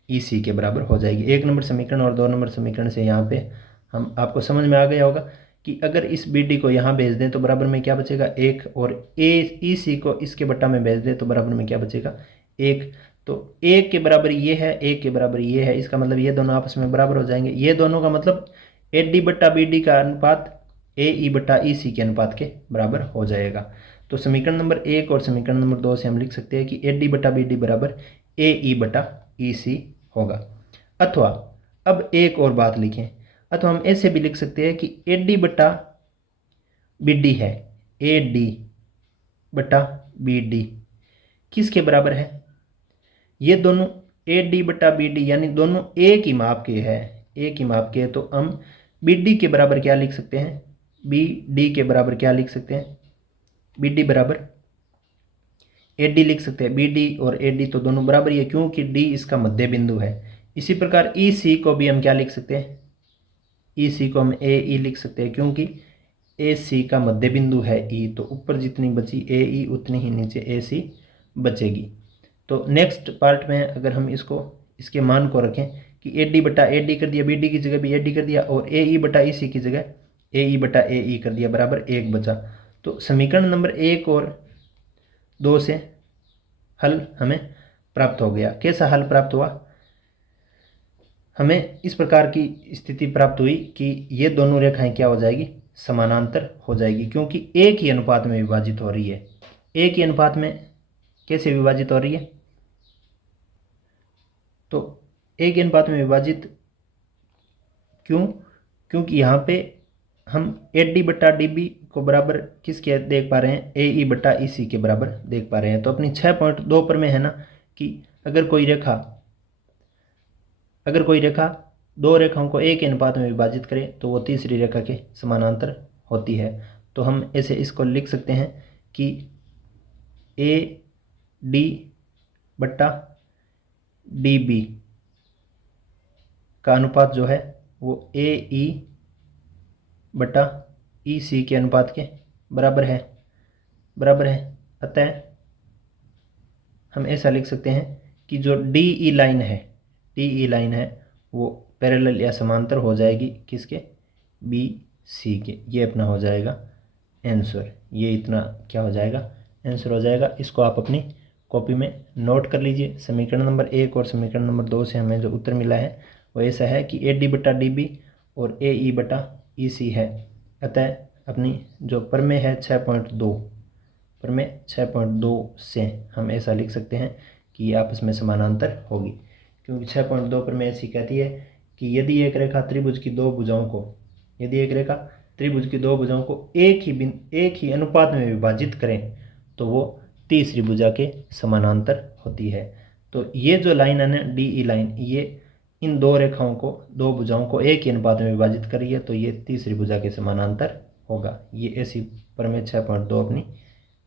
ई सी के बराबर हो जाएगी। 1 नंबर समीकरण और 2 नंबर समीकरण से यहाँ पे हम आपको समझ में आ गया होगा कि अगर इस बी डी को यहाँ भेज दें तो बराबर में क्या बचेगा 1, और ए ई सी को इसके बट्टा में भेज दें तो बराबर में क्या बचेगा 1। तो 1 के बराबर ये है, 1 के बराबर ये है, इसका मतलब ये दोनों आपस में बराबर हो जाएंगे। ये दोनों का मतलब ए डी बट्टा बी डी का अनुपात ए ई बट्टा ई सी के अनुपात के बराबर हो जाएगा। तो समीकरण नंबर 1 और समीकरण नंबर 2 से हम लिख सकते हैं कि ए डी बट्टा बी डी बराबर ए ई बट्टा ई सी होगा। अथवा अब एक और बात लिखें, अथवा हम ऐसे भी लिख सकते हैं कि ए डी बट्टा बी डी है, ए डी बट्टा बी डी किसके बराबर है? ये दोनों ए डी बट्टा बी डी यानी दोनों एक ही माप के है, एक ही माप के है। तो हम बी डी के बराबर क्या लिख सकते हैं? बी डी के बराबर क्या लिख सकते हैं? बी डी बराबर ए डी लिख सकते हैं। बी डी और ए डी तो दोनों बराबर ही है क्योंकि डी इसका मध्य बिंदु है। इसी प्रकार ई सी को भी हम क्या लिख सकते हैं? ई सी को हम ए ई लिख सकते हैं क्योंकि ए सी का मध्य बिंदु है ई, तो ऊपर जितनी बची ए ई उतनी ही नीचे ए सी बचेगी। तो नेक्स्ट पार्ट में अगर हम इसके मान को रखें कि ए डी बटा ए डी कर दिया, बी डी की जगह भी ए डी कर दिया, और ए ई बटा ई सी की जगह ए ई बटा ए ई कर दिया, बराबर 1 बचा। तो समीकरण नंबर 1 और 2 से हल हमें प्राप्त हो गया। कैसा हल प्राप्त हुआ? हमें इस प्रकार की स्थिति प्राप्त हुई कि ये दोनों रेखाएं क्या हो जाएगी? समानांतर हो जाएगी, क्योंकि एक ही अनुपात में विभाजित हो रही है। एक ही अनुपात में कैसे विभाजित हो रही है? तो एक ही अनुपात में विभाजित क्यों? क्योंकि यहाँ पे हम ए डी बट्टा डी बी को बराबर किसके देख पा रहे हैं? ए ई बट्टा ई सी के बराबर देख पा रहे हैं। तो अपनी 6.2 पर में है ना कि अगर कोई रेखा दो रेखाओं को एक अनुपात में विभाजित करे तो वो तीसरी रेखा के समानांतर होती है। तो हम ऐसे इसको लिख सकते हैं कि ए डी बट्टा डी बी का अनुपात जो है वो ए ई बट्टा ई सी के अनुपात के बराबर है। अतः हम ऐसा लिख सकते हैं कि जो डी ई लाइन है वो पैरेलल या समांतर हो जाएगी किसके? बी सी के। ये अपना हो जाएगा आंसर। ये इतना क्या हो जाएगा? आंसर हो जाएगा। इसको आप अपनी कॉपी में नोट कर लीजिए। समीकरण नंबर 1 और समीकरण नंबर 2 से हमें जो उत्तर मिला है वो ऐसा है कि ए डी बटा डी बी और ए ई बटा ई सी है। अतः अपनी जो प्रमेय है 6.2 प्रमेय 6.2 से हम ऐसा लिख सकते हैं कि ये आपस में समानांतर होगी, क्योंकि 6.2 प्रमेय ऐसी कहती है कि यदि एक रेखा त्रिभुज की दो भुजाओं को एक ही अनुपात में विभाजित करें तो वो तीसरी भुजा के समानांतर होती है। तो ये जो लाइन है ना डी ई लाइन, ये इन दो भुजाओं को एक ही अनुपात में विभाजित करिए तो ये तीसरी भुजा के समानांतर होगा। ये ऐसी प्रमेय 6.2 अपनी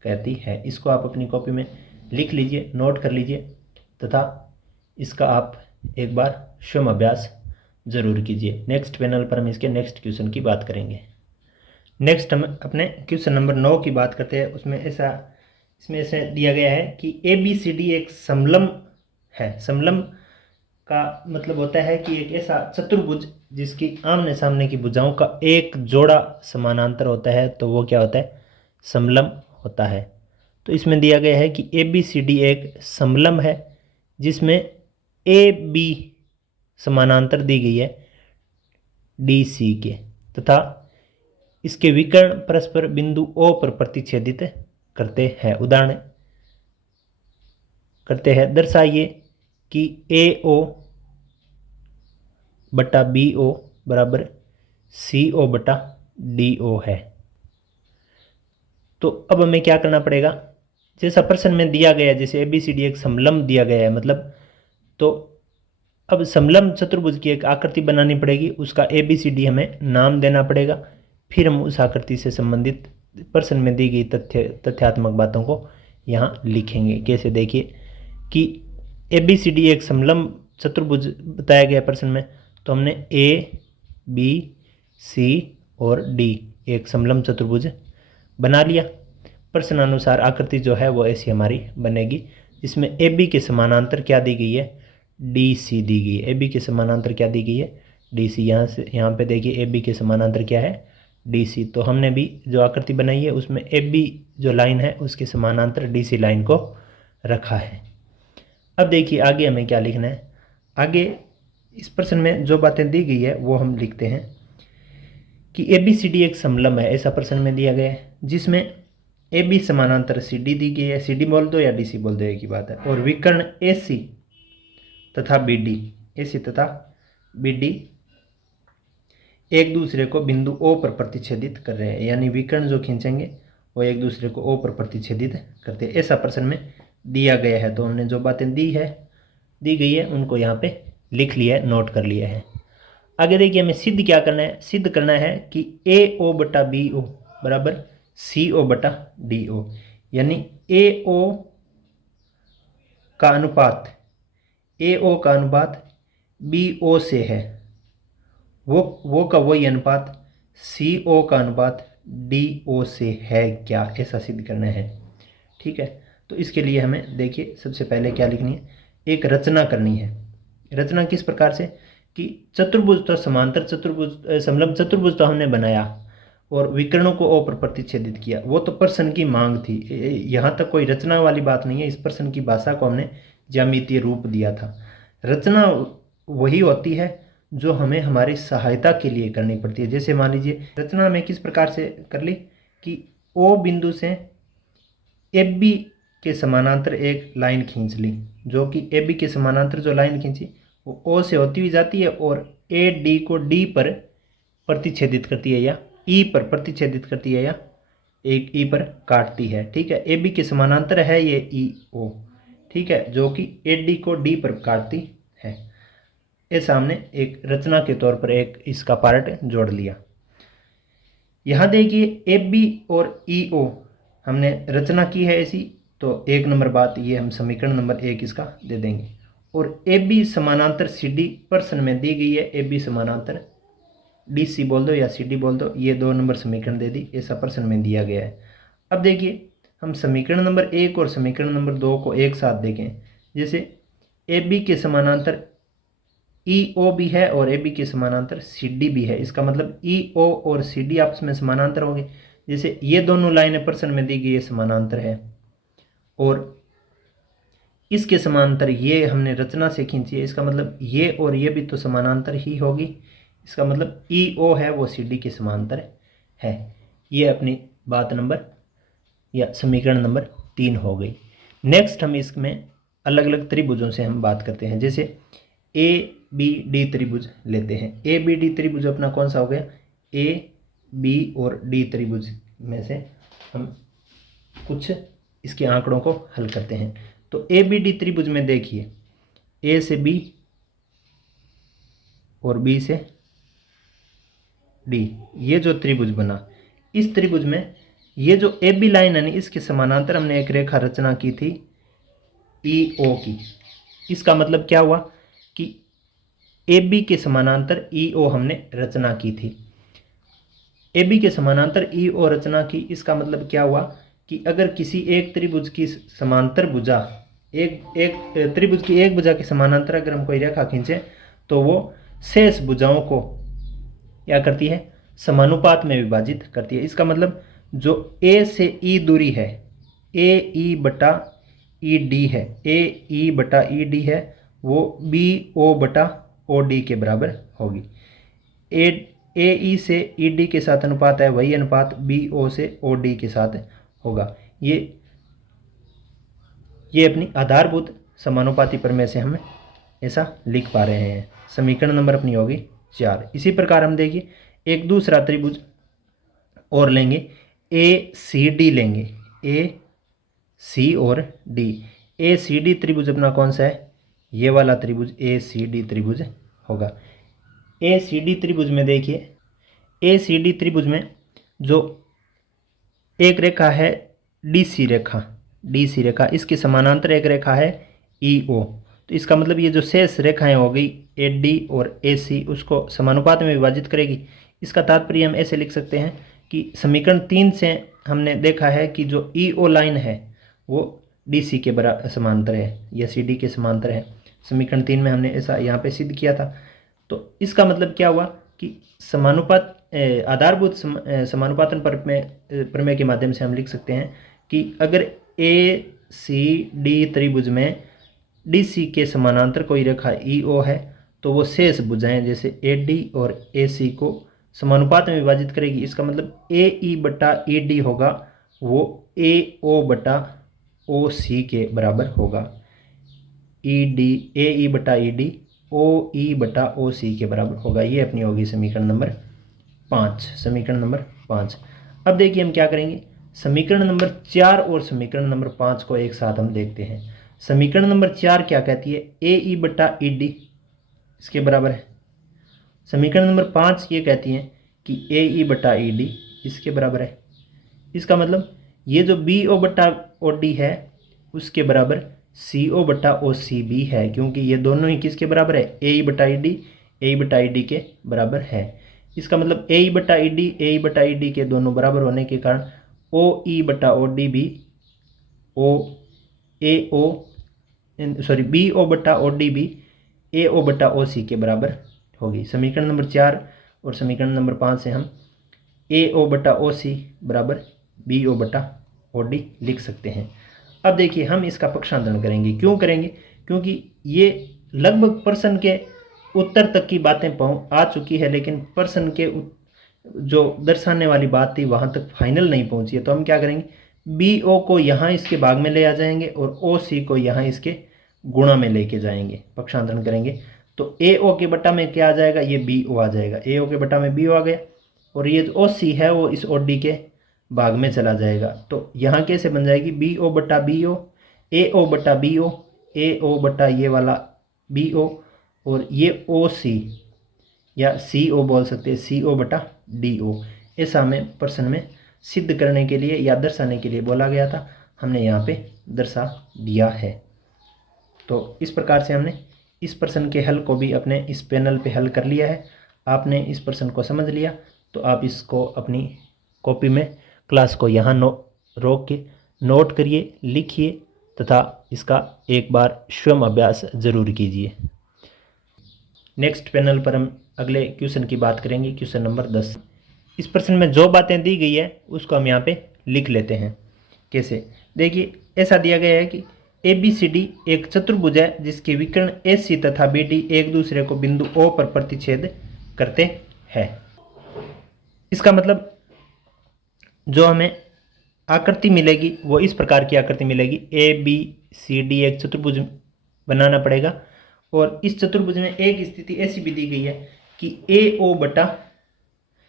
कहती है। इसको आप अपनी कॉपी में लिख लीजिए, नोट कर लीजिए तथा इसका आप एक बार स्वयं अभ्यास जरूर कीजिए। नेक्स्ट पैनल पर हम इसके नेक्स्ट क्वेश्चन की बात करेंगे। नेक्स्ट हम अपने क्वेश्चन नंबर 9 की बात करते हैं। इसमें ऐसे दिया गया है कि ए बी सी डी एक समलंब है। समलंब का मतलब होता है कि एक ऐसा चतुर्भुज जिसकी आमने सामने की भुजाओं का एक जोड़ा समानांतर होता है, तो वो क्या होता है? समलंब होता है। तो इसमें दिया गया है कि ए बी सी डी एक समलंब है जिसमें ए बी समानांतर दी गई है डी सी के, तथा इसके विकर्ण परस्पर बिंदु ओ पर प्रतिच्छेदित करते हैं। उदाहरण करते हैं, दर्शाइए कि ए ओ बटा बी ओ बराबर सी ओ बटा डी ओ है। तो अब हमें क्या करना पड़ेगा? जैसा प्रश्न में दिया गया है, जैसे ए बी सी डी एक समलंब दिया गया है मतलब, तो अब समलंब चतुर्भुज की एक आकृति बनानी पड़ेगी, उसका ए बी सी डी हमें नाम देना पड़ेगा। फिर हम उस आकृति से संबंधित प्रश्न में दी गई तथ्यात्मक बातों को यहाँ लिखेंगे। कैसे? देखिए कि ए बी सी डी एक समलंब चतुर्भुज बताया गया प्रश्न में, तो हमने ए बी सी और डी एक समलंब चतुर्भुज बना लिया। प्रश्नानुसार आकृति जो है वो ऐसी हमारी बनेगी, जिसमें ए बी के समानांतर क्या दी गई है? डी सी दी गई है। ए बी के समानांतर क्या दी गई है? D C. यहाँ से यहाँ पे देखिए ए बी के समानांतर क्या है? D C. तो हमने भी जो आकृति बनाई है उसमें ए बी जो लाइन है उसके समानांतर डी सी लाइन को रखा है। अब देखिए आगे हमें क्या लिखना है। आगे इस प्रश्न में जो बातें दी गई है वो हम लिखते हैं कि ए बी सी डी एक समलंब है, ऐसा प्रश्न में दिया गया है, जिसमें ए बी समानांतर सी डी दी गई है। सी डी बोल दो या डी सी बोल दो, एक ही बात है। और विकर्ण ए सी तथा बी डी, ए सी तथा बी डी एक दूसरे को बिंदु ओ पर प्रतिच्छेदित कर रहे हैं, यानी विकर्ण जो खींचेंगे वो एक दूसरे को ओ पर प्रतिच्छेदित करते हैं, ऐसा प्रश्न में दिया गया है। तो हमने जो बातें दी गई है उनको यहाँ पे लिख लिया है, नोट कर लिया है। आगे देखिए हमें सिद्ध क्या करना है। सिद्ध करना है कि ए ओ बटा बी ओ बराबर सी ओ बटा डी ओ, यानी ए ओ का अनुपात बी ओ से है, वो का वही अनुपात सी ओ का अनुपात डी ओ से है क्या, ऐसा सिद्ध करना है। ठीक है, तो इसके लिए हमें देखिए सबसे पहले क्या लिखनी है, एक रचना करनी है। रचना किस प्रकार से कि चतुर्भुज तो समांतर चतुर्भुज समलंब चतुर्भुज तो हमने बनाया और विकर्णों को ओ पर प्रतिच्छेदित किया, वो तो प्रश्न की मांग थी। यहाँ तक कोई रचना वाली बात नहीं है। इस प्रश्न की भाषा को हमने ज्यामितीय रूप दिया था। रचना वही होती है जो हमें हमारी सहायता के लिए करनी पड़ती है। जैसे मान लीजिए रचना में किस प्रकार से कर ली कि ओ बिंदु से ए बी के समानांतर एक लाइन खींच ली, जो कि ए बी के समानांतर जो लाइन खींची वो ओ से होती हुई जाती है और ए डी को डी पर प्रतिच्छेदित करती है या ई पर प्रतिच्छेदित करती है या एक ई पर काटती है। ठीक है, ए बी के समानांतर है ये ई ओ, ठीक है, जो कि ए डी को डी पर काटती है। ये सामने एक रचना के तौर पर एक इसका पार्ट जोड़ लिया। यहाँ देखिए ए बी और ई ओ हमने रचना की है ऐसी, तो एक नंबर बात ये हम समीकरण नंबर 1 इसका दे देंगे। और ए बी समानांतर सी डी प्रश्न में दी गई है, ए बी समानांतर डी सी बोल दो या सी डी बोल दो, ये 2 नंबर समीकरण दे दी, ऐसा प्रश्न में दिया गया है। अब देखिए हम समीकरण नंबर 1 और समीकरण नंबर 2 को एक साथ देखें। जैसे ए बी के समानांतर ई ओ भी है और ए बी के समानांतर सी डी भी है, इसका मतलब ई ओ और सी डी आपस में समानांतर होंगे। जैसे ये दोनों लाइनें प्रश्न में दी गई है समानांतर है और इसके समांतर ये हमने रचना से खींची है, इसका मतलब ये और ये भी तो समानांतर ही होगी, इसका मतलब ई ओ है वो सी डी के समांतर है। ये अपनी बात नंबर या समीकरण नंबर 3 हो गई। नेक्स्ट हम इसमें अलग अलग त्रिभुजों से हम बात करते हैं। जैसे ए बी डी त्रिभुज लेते हैं। ए बी डी त्रिभुज अपना कौन सा हो गया, ए बी और डी त्रिभुज में से हम कुछ इसके आंकड़ों को हल करते हैं। तो ए बी डी त्रिभुज में देखिए ए से बी और बी से डी, ये जो त्रिभुज बना, इस त्रिभुज में ये जो ए बी लाइन है इसके समानांतर हमने एक रेखा रचना की थी ई ओ की। इसका मतलब क्या हुआ कि ए बी के समानांतर ई ओ हमने रचना की थी। ए बी के समानांतर ई ओ रचना की, इसका मतलब क्या हुआ कि अगर किसी एक त्रिभुज की समांतर भुजा एक त्रिभुज की एक भुजा के समानांतर अगर हम कोई रेखा खींचे तो वो शेष भुजाओं को क्या करती है, समानुपात में विभाजित करती है। इसका मतलब जो ए से ई दूरी है, ए ई बटा ई डी है, ए ई बटा ई डी है, वो बी ओ बटा ओ डी के बराबर होगी। ए ई से ई डी के साथ अनुपात है, वही अनुपात बी ओ से ओ डी के साथ होगा। ये अपनी आधारभूत समानुपाती प्रमेय से हम ऐसा लिख पा रहे हैं। समीकरण नंबर अपनी होगी 4। इसी प्रकार हम देखिए एक दूसरा त्रिभुज और लेंगे, ए सी डी लेंगे, ए सी और डी। ए सी डी त्रिभुज अपना कौन सा है, ये वाला त्रिभुज ए सी डी त्रिभुज होगा। ए सी डी त्रिभुज में देखिए ए सी डी त्रिभुज में जो एक रेखा है डी सी रेखा, इसके समानांतर एक रेखा है ई ओ। तो इसका मतलब ये जो शेष रेखाएं हो गई ए डी और ए सी, उसको समानुपात में विभाजित करेगी। इसका तात्पर्य हम ऐसे लिख सकते हैं कि समीकरण 3 से हमने देखा है कि जो ई ओ लाइन है वो डी सी के समांतर है या सी डी के समांतर है। समीकरण 3 में हमने ऐसा यहाँ पे सिद्ध किया था। तो इसका मतलब क्या हुआ कि समानुपात आधारभूत समानुपातन प्रमेय के माध्यम से हम लिख सकते हैं कि अगर ए सी डी त्रिभुज में डी सी के समानांतर कोई रेखा ई ओ है तो वो शेष भुजाएं जैसे ए डी और ए सी को समानुपात में विभाजित करेगी। इसका मतलब ए ई बटा ए डी होगा वो ए ओ बटा ओ सी के बराबर होगा। ई डी ए ई बटा ई डी ओ ई बटा ओ सी के बराबर होगा। ये अपनी होगी समीकरण नंबर 5। समीकरण नंबर 5। अब देखिए हम क्या करेंगे, समीकरण नंबर 4 और समीकरण नंबर 5 को एक साथ हम देखते हैं। समीकरण नंबर 4 क्या कहती है, ए ई बटा ई डी इसके बराबर है। समीकरण नंबर 5 ये कहती है कि ए ई बटा ई डी इसके बराबर है। इसका मतलब ये जो बी ओ बटा ओ डी है उसके बराबर सी ओ बटा ओ सी भी है, क्योंकि ये दोनों ही किसके बराबर है, ए ई बटा ई डी ए ई बटा ई डी के बराबर है। इसका मतलब ए ई बटा ई डी ए ई बटा ई डी के दोनों बराबर होने के कारण ओ ई बटा ओ डी भी ओ ए ओ सॉरी बी ओ बटा ओ डी भी ए ओ बटा ओ सी के बराबर होगी। समीकरण नंबर 4 और समीकरण नंबर 5 से हम ए ओ बटा ओ सी बराबर बी ओ बटा ओ डी लिख सकते हैं। अब देखिए हम इसका पक्षांतरण करेंगे। क्यों करेंगे, क्योंकि ये लगभग प्रश्न के उत्तर तक की बातें आ चुकी है, लेकिन प्रश्न के जो दर्शाने वाली बात थी वहाँ तक फाइनल नहीं पहुँची है। तो हम क्या करेंगे, बी ओ को यहाँ इसके भाग में ले आ जाएंगे और ओ सी को यहाँ इसके गुणा में लेके जाएंगे, पक्षांतरण करेंगे। तो ए ओ के बटा में क्या आ जाएगा, ये बी ओ आ जाएगा। ए ओ के बटा में बी ओ आ गया और ये जो ओ सी है वो इस ओ डी के भाग में चला जाएगा। तो यहाँ कैसे बन जाएगी, बी ओ बटा बी ओ ए ओ बटा बी ओ ए ओ बटा ये वाला बी ओ और ये ओ सी या सी ओ बोल सकते हैं, सी ओ बटा डी ओ। ऐसा हमें प्रश्न में सिद्ध करने के लिए या दर्शाने के लिए बोला गया था, हमने यहाँ पे दर्शा दिया है। तो इस प्रकार से हमने इस प्रश्न के हल को भी अपने इस पैनल पे हल कर लिया है। आपने इस प्रश्न को समझ लिया तो आप इसको अपनी कॉपी में क्लास को यहाँ रोक के नोट करिए, लिखिए तथा इसका एक बार स्वयं अभ्यास जरूर कीजिए। नेक्स्ट पैनल पर हम अगले क्वेश्चन की बात करेंगे, क्वेश्चन नंबर 10। इस प्रश्न में जो बातें दी गई है उसको हम यहाँ पे लिख लेते हैं। कैसे, देखिए ऐसा दिया गया है कि ए बी सी डी एक चतुर्भुज है जिसके विकर्ण ए सी तथा बी डी एक दूसरे को बिंदु ओ पर प्रतिच्छेद करते हैं। इसका मतलब जो हमें आकृति मिलेगी वो इस प्रकार की आकृति मिलेगी। ए बी सी डी एक चतुर्भुज बनाना पड़ेगा और इस चतुर्भुज में एक स्थिति ऐसी भी दी गई है कि ए ओ बटा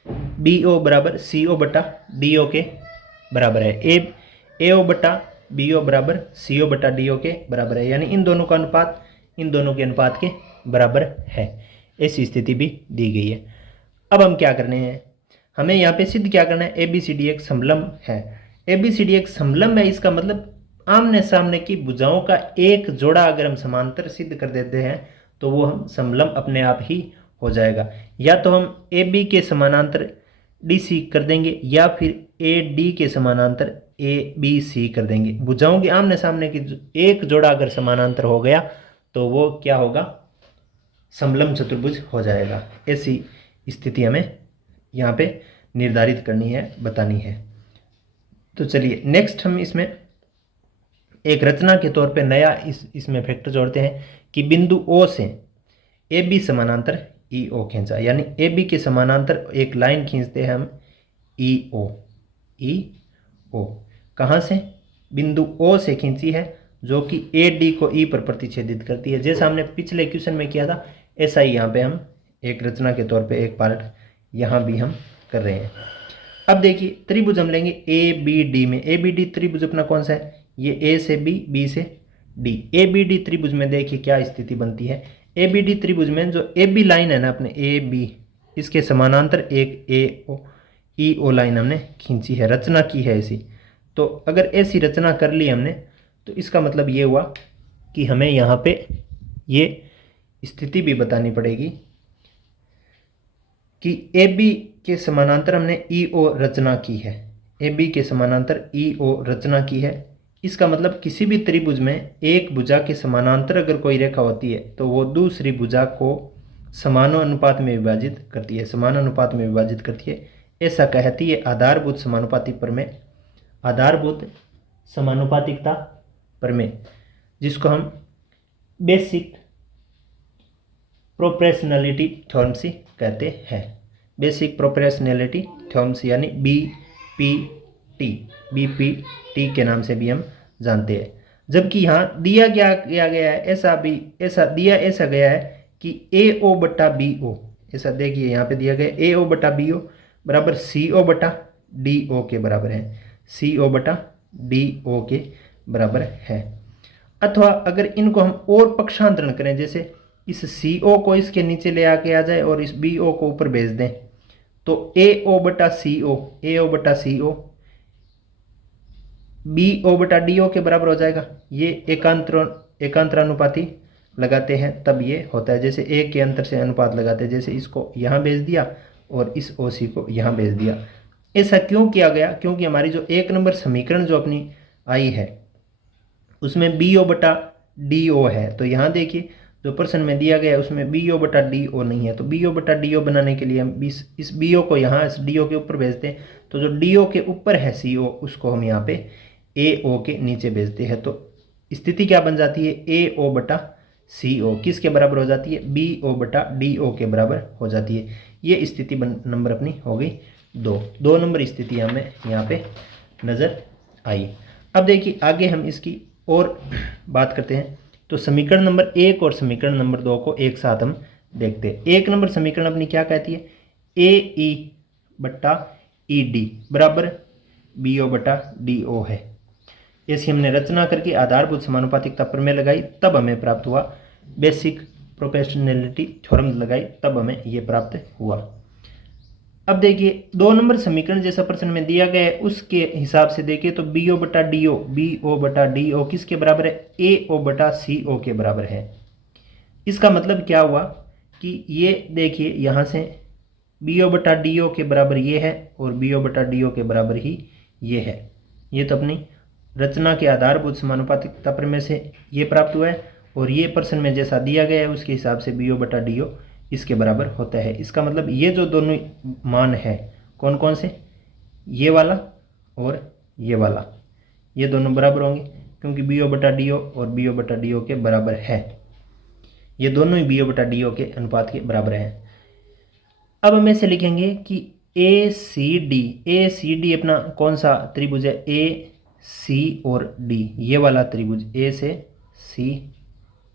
बी ओ बराबर सी ओ बटा डी ओ के बराबर है। ए ओ बटा बी ओ बराबर सी ओ बटा डी ओ के बराबर है, यानी इन दोनों का अनुपात इन दोनों के अनुपात के बराबर है। ऐसी स्थिति भी दी गई है। अब हम क्या करने हैं, हमें यहाँ पे सिद्ध क्या करना है, ए बी सी डी एक समलंब है। ए बी सी डी एक समलंब है, इसका मतलब आमने सामने की भुजाओं का एक जोड़ा अगर हम समांतर सिद्ध कर देते हैं तो वो हम समलंब अपने आप ही हो जाएगा। या तो हम ए बी के समानांतर डी सी कर देंगे या फिर ए डी के समानांतर ए बी सी कर देंगे। भुजाओं के आमने सामने की एक जोड़ा अगर समानांतर हो गया तो वो क्या होगा, समलंब चतुर्भुज हो जाएगा। ऐसी स्थिति हमें यहाँ पे निर्धारित करनी है, बतानी है। तो चलिए नेक्स्ट हम इसमें एक रचना के तौर पे नया इसमें फैक्टर जोड़ते हैं कि बिंदु ओ से ए बी समानांतर ई ओ खींचा, यानी ए बी के समानांतर एक लाइन खींचते हैं हम ई ओ कहाँ से, बिंदु ओ से खींची है जो कि ए डी को ई पर प्रतिच्छेदित करती है। जैसा हमने पिछले क्वेश्चन में किया था ऐसा ही यहाँ पे हम एक रचना के तौर पे एक पार्ट यहाँ भी हम कर रहे हैं। अब देखिए त्रिभुज हम लेंगे ए बी डी में। ए बी डी त्रिभुज अपना कौन सा है, ये ए से बी, बी से डी। ए बी डी त्रिभुज में देखिए क्या स्थिति बनती है। ए बी डी त्रिभुज में जो ए बी लाइन है ना अपने ए बी, इसके समानांतर एक ए ओ ई ओ लाइन हमने खींची है, रचना की है ऐसी। तो अगर ऐसी रचना कर ली हमने तो इसका मतलब ये हुआ कि हमें यहाँ पे ये स्थिति भी बतानी पड़ेगी कि ए बी के समानांतर हमने ई ओ रचना की है। ए बी के समानांतर ई ओ रचना की है, इसका मतलब किसी भी त्रिभुज में एक भुजा के समानांतर अगर कोई रेखा होती है तो वो दूसरी भुजा को समानुपात में विभाजित करती है, समानुपात में विभाजित करती है, ऐसा कहती है आधारभूत समानुपातिक प्रमेय, आधारभूत समानुपातिकता प्रमेय, जिसको हम बेसिक प्रोपोर्शनैलिटी थ्योरम कहते हैं। बेसिक प्रोपोर्शनैलिटी थ्योरम यानी बीपीटी के नाम से भी हम जानते हैं। जबकि यहाँ दिया गया है ऐसा गया है कि ए ओ बटा बी ओ, ऐसा देखिए यहाँ पे दिया गया ए ओ बटा बी ओ बराबर सी ओ बटा डी ओ के बराबर है, सी ओ बटा डी ओ के बराबर है। अथवा अगर इनको हम और पक्षांतरण करें, जैसे इस सी ओ को इसके नीचे ले आके आ जाए और इस बी ओ को ऊपर भेज दें, तो ए ओ बटा सी ओ, ए ओ बटा सी ओ बी ओ बटा डी ओ के बराबर हो जाएगा। ये एकांतरानुपाती लगाते हैं तब ये होता है, जैसे एक के अंतर से अनुपात लगाते हैं, जैसे इसको यहाँ भेज दिया और इस ओ सी को यहाँ भेज दिया। ऐसा क्यों किया गया? क्योंकि हमारी जो 1 नंबर समीकरण जो अपनी आई है उसमें बी ओ बटा डी ओ है, तो यहाँ देखिए जो प्रश्न में दिया गया है उसमें बी ओ बटा डी ओ नहीं है, तो बी ओ बटा डी ओ बनाने के लिए हम इस बी ओ को यहाँ इस डी ओ के ऊपर भेजते हैं, तो जो डी ओ के ऊपर है सी ओ उसको हम यहाँ पे ए ओ के नीचे भेजते हैं, तो स्थिति क्या बन जाती है? ए ओ बटा सी ओ किसके बराबर हो जाती है? बी ओ बटा डी ओ के बराबर हो जाती है। ये स्थिति नंबर अपनी हो गई 2 नंबर स्थिति हमें यहाँ पे नज़र आई। अब देखिए आगे हम इसकी और बात करते हैं, तो समीकरण नंबर 1 और समीकरण नंबर 2 को एक साथ हम देखते हैं। 1 नंबर समीकरण अपनी क्या कहती है? ए ई बटा ई डी बराबर बी ओ बटा डी ओ है। ऐसी हमने रचना करके आधारभूत समानुपातिकता प्रमेय लगाई, तब हमें प्राप्त हुआ। बेसिक प्रोपोर्शनैलिटी थ्योरम लगाई, तब हमें ये प्राप्त हुआ। अब देखिए 2 नंबर समीकरण जैसा प्रश्न में दिया गया है उसके हिसाब से देखिए तो बी ओ बटा डी ओ, बी ओ बटा डी ओ किसके बराबर है? ए ओ बटा सी ओ के बराबर है। इसका मतलब क्या हुआ कि ये देखिए यहाँ से बी ओ बटा डी ओ के बराबर ये है और बी ओ बटा डी ओ के बराबर ही ये है। ये तो अपनी रचना के आधारभूत समानुपातिकता प्रमेय से ये प्राप्त हुआ है, और ये प्रश्न में जैसा दिया गया है उसके हिसाब से बी ओ बटा डी ओ इसके बराबर होता है। इसका मतलब ये जो दोनों मान है कौन कौन से? ये वाला और ये वाला, ये दोनों बराबर होंगे क्योंकि बी ओ बटा डी ओ और बी ओ बटा डी ओ के बराबर है। ये दोनों ही बी ओ बटा डी ओ के अनुपात के बराबर हैं। अब हम ऐसे लिखेंगे कि ए सी डी अपना कौन सा त्रिभुज है? ए सी और डी, ये वाला त्रिभुज ए से सी,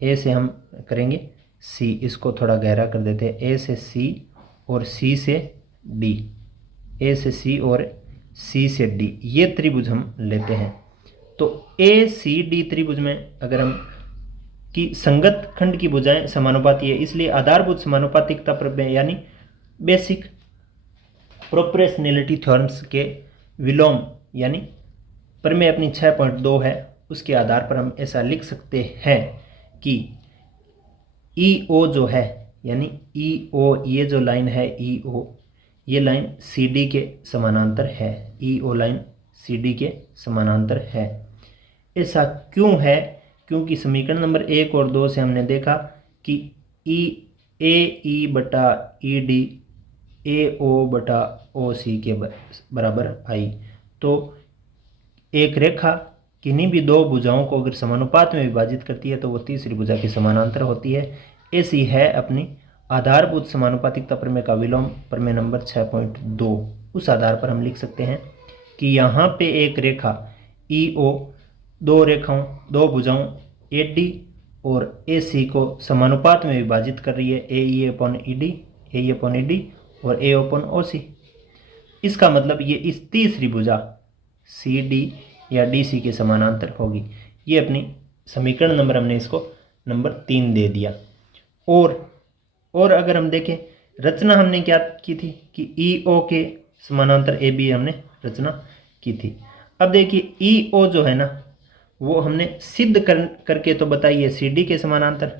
ए से हम करेंगे सी, इसको थोड़ा गहरा कर देते हैं, ए से सी और सी से डी, ए से सी और सी से डी, ये त्रिभुज हम लेते हैं। तो ए सी डी त्रिभुज में अगर हम कि संगत खंड की भुजाएं समानुपाती है, इसलिए आधारभूत समानुपातिकता प्रमेय यानी बेसिक प्रोपोर्शनैलिटी थ्योरम्स के विलोम यानी प्रमेय अपनी 6.2 है, उसके आधार पर हम ऐसा लिख सकते हैं कि ई ओ जो है यानी ई ओ, ये जो लाइन है ई ओ, ये लाइन सी डी के समानांतर है, ई ओ लाइन सी डी के समानांतर है। ऐसा क्यों है? क्योंकि समीकरण नंबर 1 और 2 से हमने देखा कि ई बटा ई डी ए ओ बटा ओ सी के बराबर आई। तो एक रेखा किन्हीं भी 2 भुजाओं को अगर समानुपात में विभाजित करती है तो वो तीसरी भुजा के समानांतर होती है। ऐसी है अपनी आधारभूत समानुपातिकता प्रमेय का विलोम प्रमेय नंबर 6.2। उस आधार पर हम लिख सकते हैं कि यहाँ पे एक रेखा ई ओ 2 भुजाओं ए डी और ए सी को समानुपात में विभाजित कर रही है, ए ई अपॉन ई डी और ए अपॉन ओ सी। इसका मतलब ये इस तीसरी भुजा सी डी या डी सी के समानांतर होगी। ये अपनी समीकरण नंबर हमने इसको नंबर 3 दे दिया। और अगर हम देखें रचना हमने क्या की थी कि ई ओ के समानांतर ए बी हमने रचना की थी। अब देखिए ई ओ जो है ना वो हमने सिद्ध करके तो बताई है सी डी के समानांतर,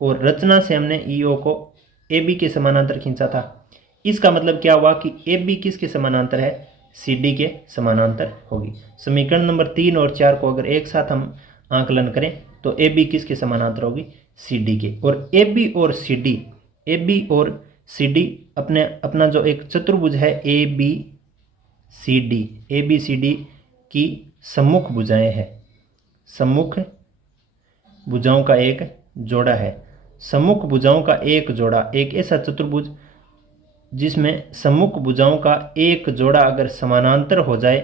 और रचना से हमने ई ओ को ए बी के समानांतर खींचा था। इसका मतलब क्या हुआ कि ए बी किसके समानांतर है? सी डी के समानांतर होगी। समीकरण नंबर 3 और 4 को अगर एक साथ हम आंकलन करें तो ए बी किसके समानांतर होगी, सी डी के। और ए बी और सी डी, ए बी और सी डी अपना जो एक चतुर्भुज है A B C D, A B C D की सम्मुख भुजाएं हैं, सम्मुख भुजाओं का एक जोड़ा है। सम्मुख भुजाओं का एक जोड़ा, एक ऐसा चतुर्भुज जिसमें सम्मुख भुजाओं का एक जोड़ा अगर समानांतर हो जाए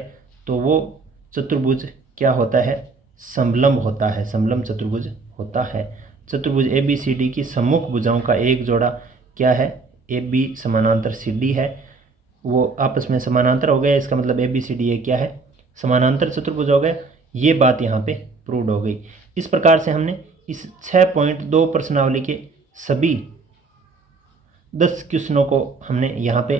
तो वो चतुर्भुज क्या होता है, समलंब होता है, समलंब चतुर्भुज होता है। चतुर्भुज ए बी सी डी की सम्मुख भुजाओं का एक जोड़ा क्या है, ए बी समानांतर सी डी है, वो आपस में समानांतर हो गया, इसका मतलब ए बी सी डी ये क्या है, समानांतर चतुर्भुज हो गया। ये बात यहाँ पे प्रूव हो गई। इस प्रकार से हमने इस 6.2 प्रश्नावली के सभी 10 क्वेश्चनों को हमने यहाँ पे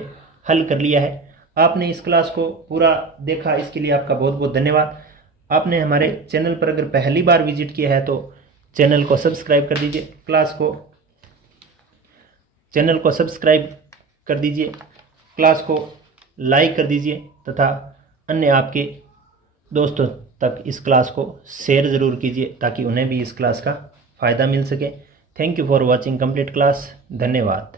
हल कर लिया है। आपने इस क्लास को पूरा देखा, इसके लिए आपका बहुत बहुत धन्यवाद। आपने हमारे चैनल पर अगर पहली बार विजिट किया है तो चैनल को सब्सक्राइब कर दीजिए, चैनल को सब्सक्राइब कर दीजिए, क्लास को लाइक कर दीजिए तथा अन्य आपके दोस्तों तक इस क्लास को शेयर ज़रूर कीजिए ताकि उन्हें भी इस क्लास का फ़ायदा मिल सके। Thank you for watching complete class. धन्यवाद।